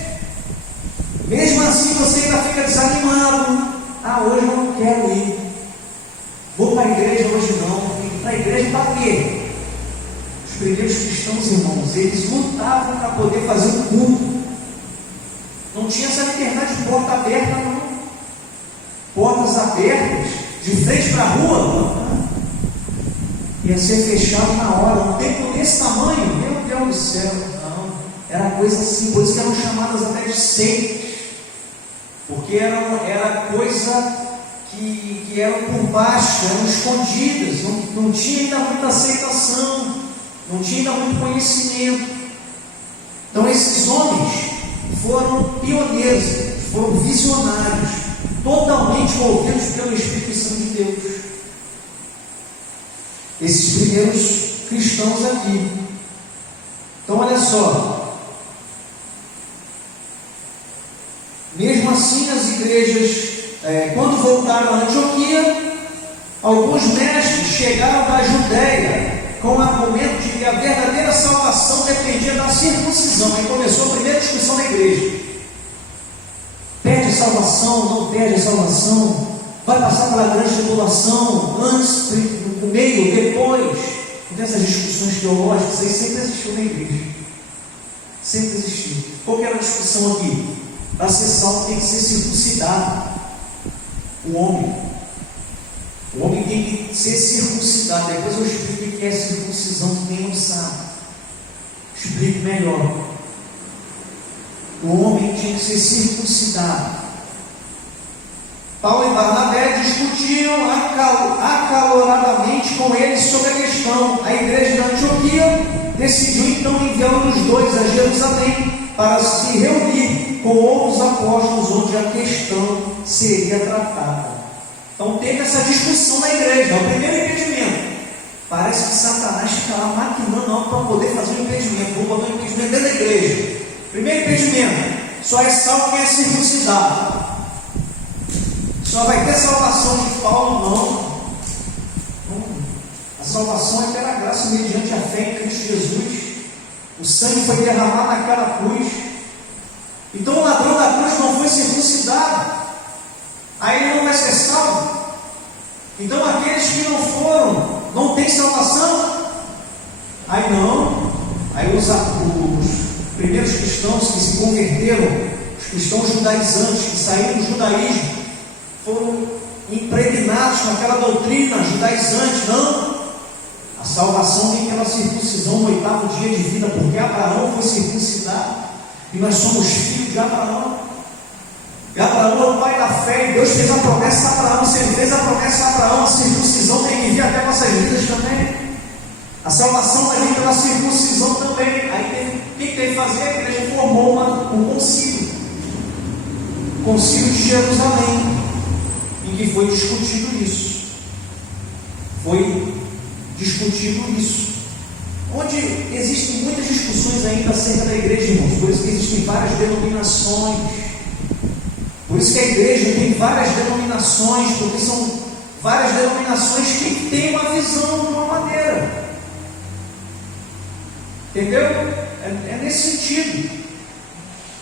Mesmo assim você ainda fica desanimado. Hoje eu não quero ir. Vou para a igreja hoje não. Para a igreja para quê? Os primeiros cristãos, irmãos, eles lutavam para poder fazer um culto. Não tinha essa liberdade de porta aberta, não. Portas abertas, de frente para a rua, ia ser fechado na hora. Um templo desse tamanho, meu Deus do céu, não. Era coisa assim, por isso que eram chamadas até de seitas, porque era coisa que eram por baixo, eram escondidas, não tinha ainda muita aceitação, não tinha ainda muito conhecimento. Então esses homens foram pioneiros, foram visionários, totalmente movidos pelo Espírito Santo de Deus. Esses primeiros cristãos aqui. Então olha só, mesmo assim as igrejas, quando voltaram a Antioquia, alguns mestres chegaram da Judéia com o argumento de que a verdadeira salvação dependia da circuncisão. Aí começou a primeira discussão da igreja. Perde a salvação, não perde a salvação, vai passar pela grande tribulação, antes, no meio, depois. Dessas discussões teológicas, isso aí sempre existiu na igreja. Sempre existiu. Qual que era a discussão aqui? Para ser salvo tem que ser circuncidado. O homem tem que ser circuncidado. Depois eu explico o que é circuncisão, que quem não sabe. Explico melhor. O homem tinha que ser circuncidado. Paulo e Barnabé discutiam acaloradamente com eles sobre a questão. A igreja de Antioquia decidiu então enviar os dois a Jerusalém para se reunir com outros apóstolos, onde a questão seria tratada. Então teve essa discussão na igreja. É o primeiro impedimento. Parece que Satanás fica lá maquinando algo para poder fazer um impedimento. Vou botar um impedimento dentro da igreja. Primeiro impedimento: só é salvo quem é circuncidado. Só vai ter salvação de Paulo? Não. A salvação é pela graça mediante a fé em Cristo Jesus. O sangue foi derramado naquela cruz. Então o ladrão da cruz não foi circuncidado. Aí ele não vai ser salvo. Então aqueles que não foram, não têm salvação. Aí não. Aí os primeiros cristãos que se converteram, os cristãos judaizantes que saíram do judaísmo, foram impregnados com aquela doutrina judaizante. Não. A salvação vem pela circuncisão no 8º dia de vida, porque Abraão foi circuncidado e nós somos filhos de Abraão. E Abraão é o pai da fé, e Deus fez a promessa a Abraão. Se ele fez a promessa a Abraão, a circuncisão tem que vir até nossas vidas também. A salvação vai vir pela circuncisão também. Aí o que teve que fazer? A igreja formou um concílio, o concílio de Jerusalém, em que foi discutido isso. Onde existem muitas discussões ainda acerca da igreja, irmãos. Por isso que existem várias denominações. Por isso que a igreja tem várias denominações, porque são várias denominações que têm uma visão de uma maneira. Entendeu? É nesse sentido.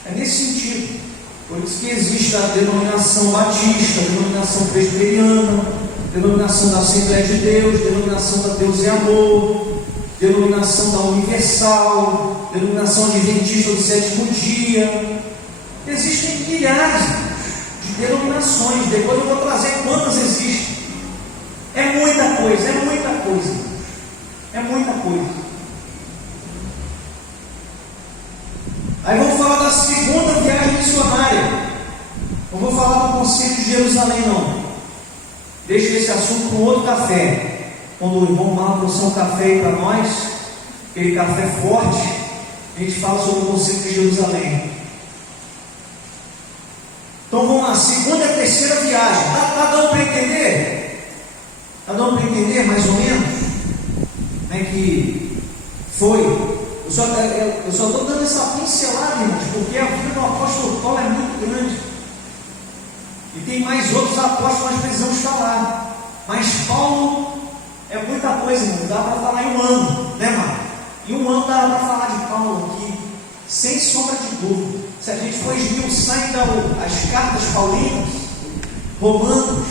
É nesse sentido. Por isso que existe a denominação batista, a denominação presbiteriana, a denominação da Assembleia de Deus, a denominação da Deus e Amor, a denominação da Universal, a denominação adventista do 7º dia. Existem milhares de denominações. Depois eu vou trazer quantas existem. É muita coisa, é muita coisa. É muita coisa. Aí vamos falar da segunda viagem missionária. Não vou falar do Concílio de Jerusalém, não. Deixa esse assunto com outro café. Quando o irmão Marco trouxer um café aí para nós, aquele café forte, a gente fala sobre o Concílio de Jerusalém. Então vamos lá, segunda e terceira viagem. Está dando para entender? Está dando para entender mais ou menos? Como é que foi? Eu só estou dando essa pincelada, irmãos, porque a vida do apóstolo Paulo é muito grande. E tem mais outros apóstolos que nós precisamos falar. Mas Paulo é muita coisa, irmão. Dá para falar em um ano, né, Marcos? Em um ano dá para falar de Paulo aqui, sem sombra de dúvida. Se a gente for esmiuçar então as cartas paulinas, Romanos,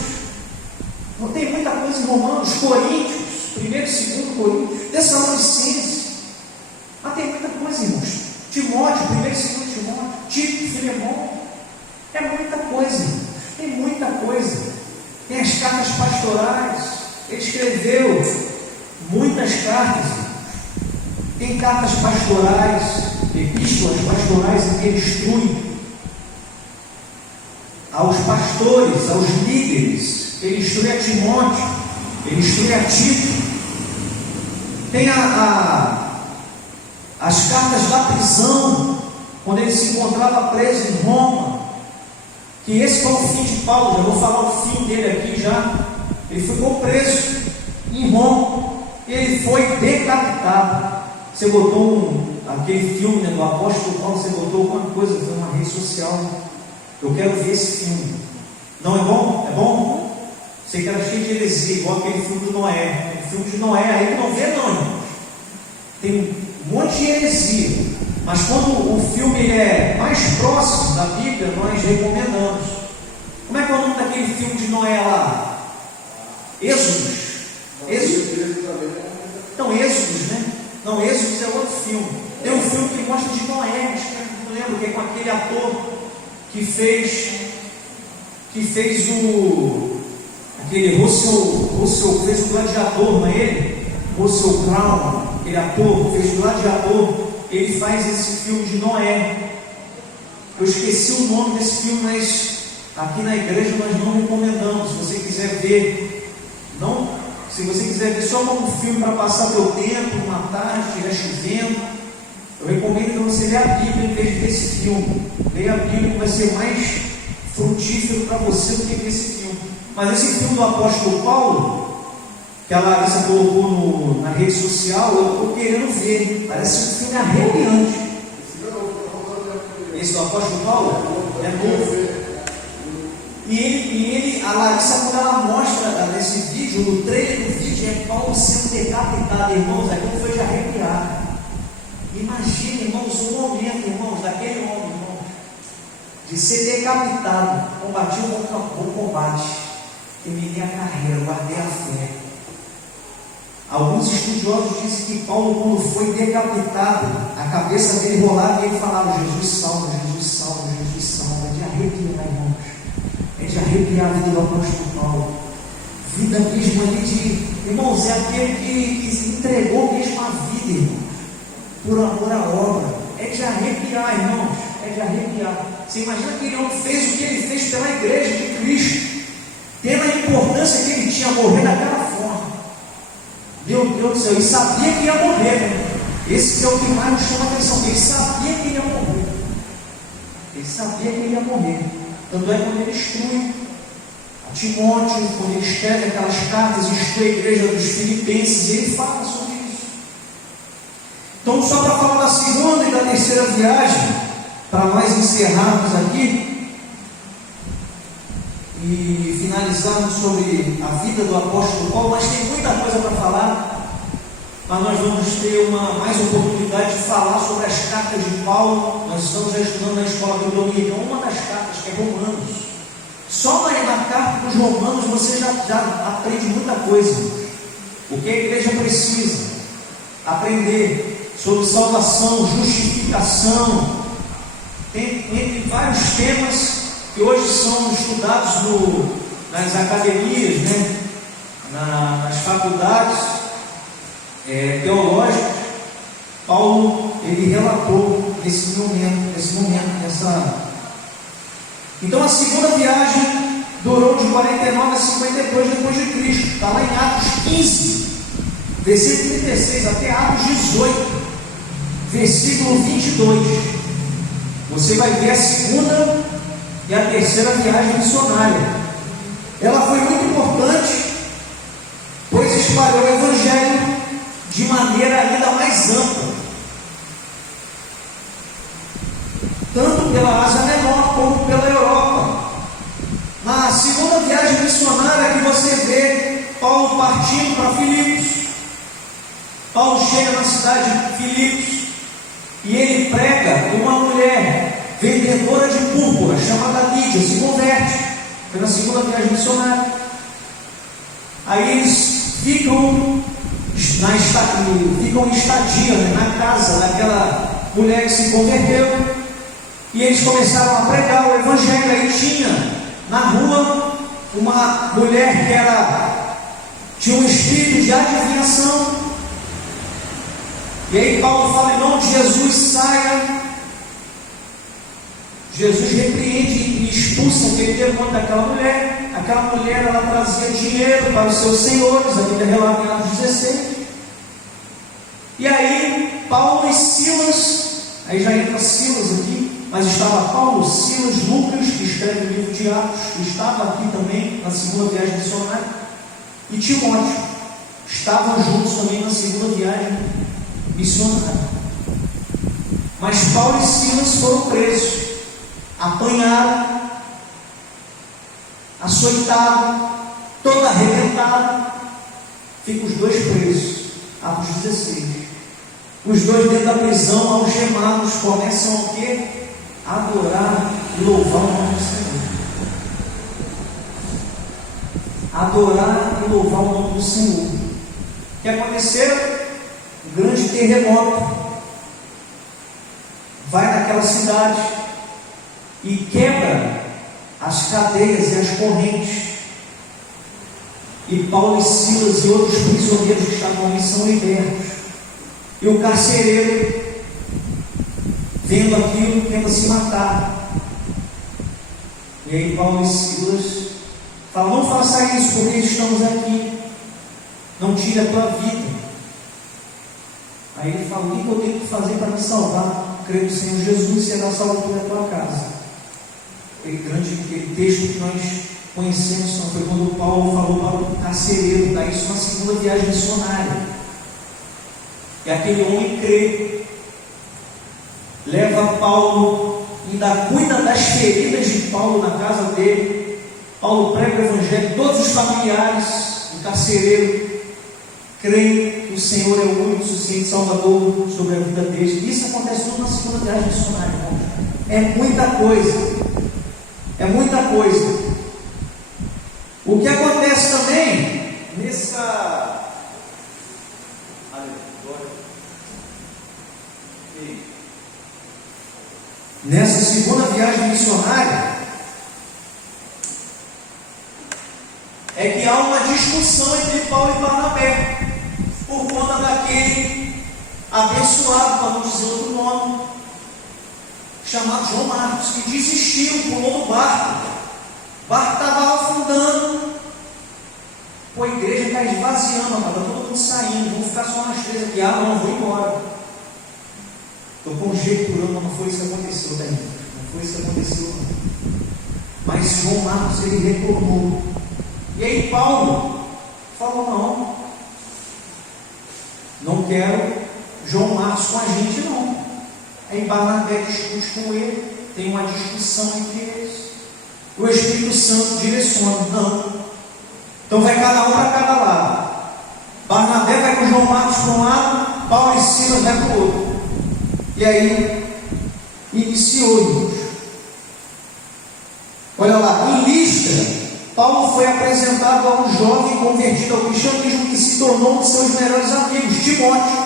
não tem muita coisa em Romanos, Coríntios, 1º e 2º Coríntios, Tessalonicenses. Mas tem muita coisa, irmãos. Timóteo, 1º e 2º Timóteo, Tito, Filemão. É muita coisa, irmãos. Tem muita coisa. Tem as cartas pastorais. Ele escreveu muitas cartas, irmãos. Tem cartas pastorais, epístolas pastorais em que ele instrui aos pastores, aos líderes. Ele instrui a Timóteo, ele instrui a Tito. Tem as cartas da prisão, quando ele se encontrava preso em Roma, que esse foi o fim de Paulo. Já vou falar o fim dele aqui já. Ele ficou preso em Roma, ele foi decapitado. Você botou aquele filme, né, do apóstolo Paulo, você botou alguma coisa numa rede social. Eu quero ver esse filme. Não é bom? É bom? Sei que era cheio de heresia, igual aquele filme de Noé. O filme de Noé aí não vê não, irmãos. Tem um monte de heresia, mas quando o filme é mais próximo da Bíblia, nós recomendamos. Como é que é o nome daquele filme de Noé lá? Êxodos? Então, Êxodos, né? Não, Êxodos é outro filme. Tem um filme que mostra de Noé, acho que eu não lembro, que é com aquele ator que fez aquele Russell fez o Gladiador, não é ele? Russell Crowe, aquele ator fez o Gladiador, ele faz esse filme de Noé. Eu esqueci o nome desse filme, mas aqui na igreja nós não recomendamos. Se você quiser ver, se você quiser ver só como um filme para passar teu tempo, uma tarde, estiver chovendo, eu recomendo que você leia a Bíblia em vez de ver esse filme. Leia a Bíblia, que vai ser mais frutífero para você do que ver esse filme. Mas esse filme do apóstolo Paulo, que a Larissa colocou na rede social, eu estou querendo ver. Parece um filme arrepiante. Esse do apóstolo Paulo é novo. E a Larissa, quando ela mostra nesse vídeo, no trailer do vídeo, é Paulo sendo decapitado, irmãos. Aquilo foi de arrepiar. Imagina, irmãos, o momento, irmãos, daquele homem, irmãos, de ser decapitado. Combati o bom combate, terminei a carreira, guardei a fé. Alguns estudiosos dizem que Paulo, quando foi decapitado, a cabeça dele rolava e ele falava: Jesus salva, Jesus salva, Jesus salva. É de arrepiar, irmãos. É de arrepiar a vida do apóstolo Paulo. Vida mesmo ali de... Irmãos, é aquele que entregou mesmo a vida, irmãos, por amor à obra. É de arrepiar, irmãos. É de arrepiar. Você imagina que ele não fez o que ele fez pela igreja de Cristo, tendo a importância que ele tinha, morrer daquela forma. Meu Deus do céu, ele sabia que ia morrer, né? Esse é o que mais nos chama a atenção. Ele sabia que ia morrer. Ele sabia que ele ia morrer. Tanto é quando ele instrui a Timóteo, quando ele escreve aquelas cartas, instrui a igreja dos Filipenses, ele fala sobre isso. Então, só para falar da segunda e da terceira viagem, para nós encerrarmos aqui e finalizarmos sobre a vida do apóstolo Paulo, mas tem muita coisa para falar, mas nós vamos ter mais oportunidade de falar sobre as cartas de Paulo. Nós estamos já estudando na escola bíblica uma das cartas, que é Romanos. Só na carta dos Romanos você já aprende muita coisa. O que a igreja precisa aprender sobre salvação, justificação, entre vários temas que hoje são estudados nas academias, né? Nas faculdades teológicas. Paulo, ele relatou nesse momento, Então, a segunda viagem durou de 49 a 52 depois de Cristo. Está lá em Atos 15, versículo 36, até Atos 18, versículo 22. Você vai ver a segunda e a terceira viagem missionária. Ela foi muito importante, pois espalhou o Evangelho de maneira ainda mais ampla, tanto pela Ásia Menor como pela Europa. Na segunda viagem missionária que você vê Paulo partindo para Filipos. Paulo chega na cidade de Filipos e ele prega. Uma mulher vendedora de púrpura chamada Lídia se converte. Foi na segunda viagem missionária. Aí eles ficam em estadia, né, na casa daquela mulher que se converteu, e eles começaram a pregar o Evangelho. Aí tinha na rua uma mulher que tinha um espírito de adivinhação, e aí Paulo fala: em nome de Jesus, saia. Jesus repreende e expulsa aquele demônio daquela mulher. Aquela mulher, ela trazia dinheiro para os seus senhores, a Bíblia relata em Atos 16. E aí Paulo e Silas, aí já entra Silas aqui, mas estava Paulo, Silas, Lucas, que escreve o livro de Atos, que estava aqui também na segunda viagem missionária, e Timóteo, estavam juntos também na segunda viagem missionária. Mas Paulo e Silas foram presos, apanharam, açoitaram, todo arrebentado. Ficam os dois presos. Atos 16. Os dois dentro da prisão, algemados, começam o quê? A adorar e louvar o nome do Senhor. Adorar e louvar o nome do Senhor. O que aconteceu? Um grande terremoto. naquela cidade e quebra as cadeias e as correntes. E Paulo e Silas e outros prisioneiros que estavam ali são libertos. E o carcereiro, vendo aquilo, tenta se matar. E aí Paulo e Silas falam: não faça isso, porque estamos aqui. Não tire a tua vida. Aí ele fala: o que eu tenho que fazer para me salvar? Creio no Senhor Jesus e será salvo pela tua casa. Aquele texto que nós conhecemos foi quando Paulo falou para o carcereiro, dá isso na segunda viagem missionária. E aquele homem crê, leva Paulo, ainda cuida das feridas de Paulo na casa dele. Paulo prega o evangelho, todos os familiares, o carcereiro crê que o Senhor é o único suficiente Salvador sobre a vida deles. Isso acontece tudo na segunda viagem missionária, irmãos. É muita coisa. É muita coisa. O que acontece também nessa segunda viagem missionária é que há uma discussão entre Paulo e Barnabé por conta daquele abençoado, para não dizer outro nome, chamado João Marcos, que desistiu, pulou no barco. O barco estava afundando. Pô, a igreja está esvaziando, estava todo mundo saindo. Vamos ficar só nós três aqui. Ah, não, vou embora. Estou conjecturando, mas não foi isso que aconteceu, tá? Não foi isso que aconteceu, não. Mas João Marcos, ele retornou. E aí Paulo falou: não quero João Marcos com a gente, não. Aí Barnabé discute com ele, tem uma discussão entre eles. O Espírito Santo direciona: não. Então vai cada um para cada lado. Barnabé vai com João Marcos para um lado, Paulo e Silas vai para o outro. E aí iniciou. Olha lá, em Listra, Paulo foi apresentado a um jovem convertido ao cristianismo que se tornou um de seus melhores amigos, Timóteo.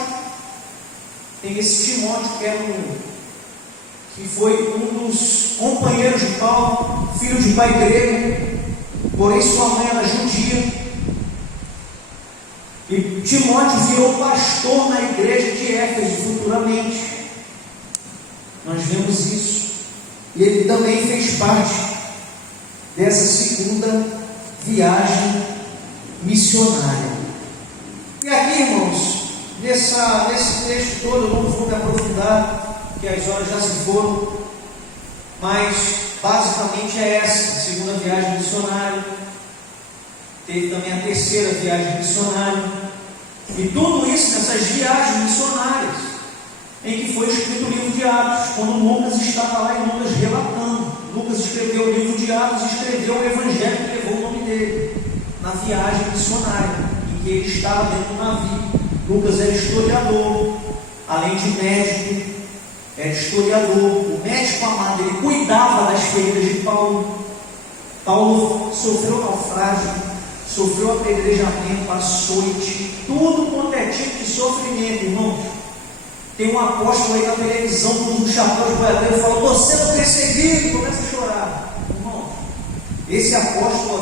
Tem esse Timóteo que foi um dos companheiros de Paulo, filho de pai grego, porém sua mãe era judia. E Timóteo virou pastor na igreja de Éfeso futuramente. Nós vemos isso. E ele também fez parte dessa segunda viagem missionária. E aqui, irmãos, nesse texto todo, eu não vou me aprofundar, porque as horas já se foram, mas basicamente é essa: a segunda viagem missionária. Teve também a terceira viagem missionária, e tudo isso nessas viagens missionárias em que foi escrito o livro de Atos, quando Lucas estava lá em Lucas relatando. Lucas escreveu o livro de Atos e escreveu o evangelho que levou o nome dele na viagem missionária, em que ele estava dentro do navio. Lucas era historiador, além de médico, era historiador. O médico amado, ele cuidava das feridas de Paulo. Paulo sofreu naufrágio, sofreu apedrejamento, açoite, tudo quanto é tipo de sofrimento, irmãos. Tem um apóstolo aí na televisão com um chapéu de boiadeiro e fala: você não perseguido, e começa a chorar. Irmão, esse apóstolo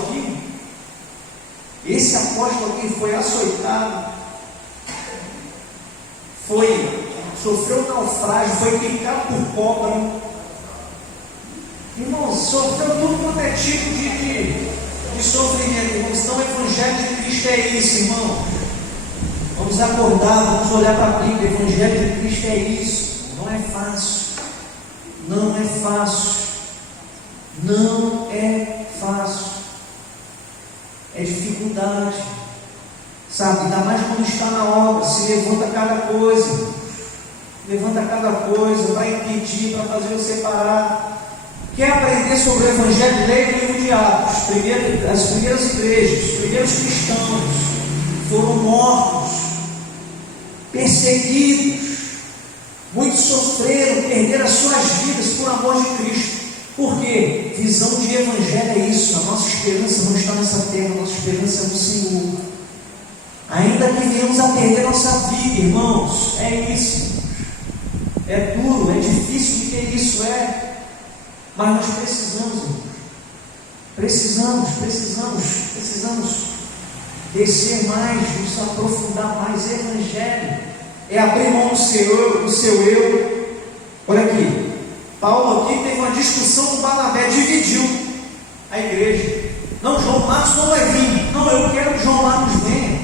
aqui foi açoitado, sofreu naufrágio, foi picado por cobra. Irmão, sofreu tudo quanto é tipo de sofrimento, irmãos. Então o evangelho de Cristo é isso, irmão. Vamos acordar, vamos olhar para a Bíblia. O evangelho de Cristo é isso. Não é fácil. Não é fácil. Não é fácil. É dificuldade. Sabe, ainda mais quando está na obra. Se levanta cada coisa. Levanta cada coisa para impedir, para fazer você parar. Quer aprender sobre o evangelho? Leia o livro de Atos. As primeiras igrejas, os primeiros cristãos foram mortos, perseguidos, muitos sofreram, perderam as suas vidas por amor de Cristo. Por quê? Visão de evangelho é isso. A nossa esperança não está nessa terra, a nossa esperança é no Senhor. Ainda que venhamos a perder nossa vida, irmãos, é isso. É duro, é difícil de que isso é, mas nós precisamos, irmãos. Precisamos descer mais, nos aprofundar mais. Evangelho é abrir mão do seu eu. Olha aqui, Paulo aqui teve uma discussão com Barnabé, dividiu a igreja. Não, João Marcos não vai vir. Não, eu quero que João Marcos venha.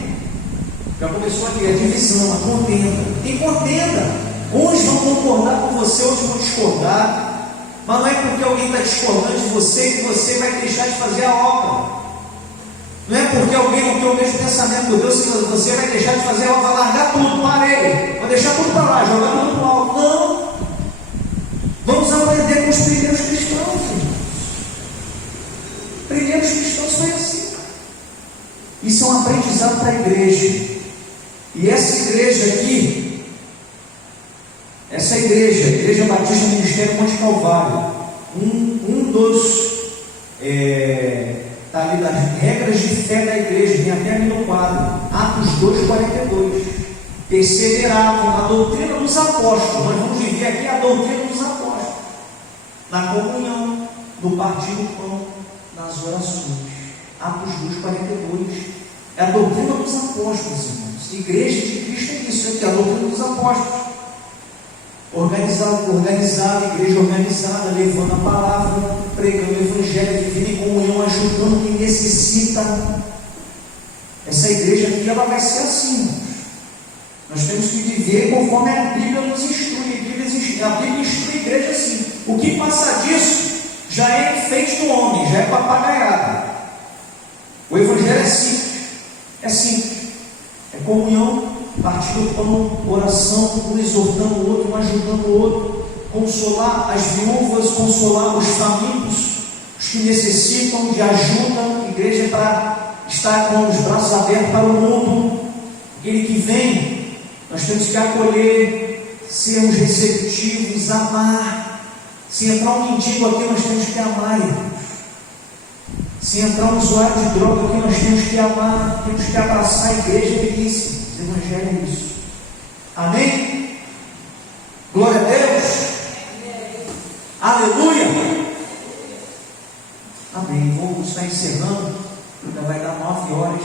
Já começou aqui a divisão, a contenda. Tem contenda. Uns vão concordar com você, outros vão discordar. Mas não é porque alguém está discordando de você que você vai deixar de fazer a obra. Não é porque alguém não tem o mesmo pensamento do Deus que você vai deixar de fazer a obra, vai largar tudo, parei, vai deixar tudo para lá, jogar tudo para o alto. Não. Vamos aprender com os primeiros cristãos, irmãos. Primeiros cristãos foi assim. Isso é um aprendizado para a igreja. E essa igreja aqui, a Igreja Batista Ministério Monte Calvário, um dos tá ali das regras de fé da igreja, vem até ali no quadro, Atos 2:42. Perseveravam na doutrina dos apóstolos. Nós vamos viver aqui a doutrina dos apóstolos, na comunhão, no partir do pão, nas orações. Atos 2:42 é a doutrina dos apóstolos, irmãos. Igreja de Cristo é isso aqui, a doutrina dos apóstolos. Organizada, igreja organizada, levando a palavra, pregando o evangelho, vivendo em comunhão, ajudando quem necessita. Essa igreja aqui, ela vai ser assim, irmãos. Nós temos que viver conforme a Bíblia nos instrui. A Bíblia instrui a igreja assim. O que passa disso já é enfeite do homem, já é papagaiada. O evangelho é simples. É comunhão, partir do pão, oração, um exortando o outro, um ajudando o outro, consolar as viúvas, consolar os famintos, os que necessitam de ajuda. A igreja é para estar com os braços abertos para o mundo. Aquele que vem, nós temos que acolher, sermos receptivos, amar. Se entrar um mendigo aqui, nós temos que amar, irmãos. Se entrar um usuário de droga aqui, nós temos que amar, temos que abraçar a igreja e delícia. O evangelho é isso. Amém? Glória a Deus. Aleluia. Amém. Vamos estar encerrando. Ainda vai dar 9 horas.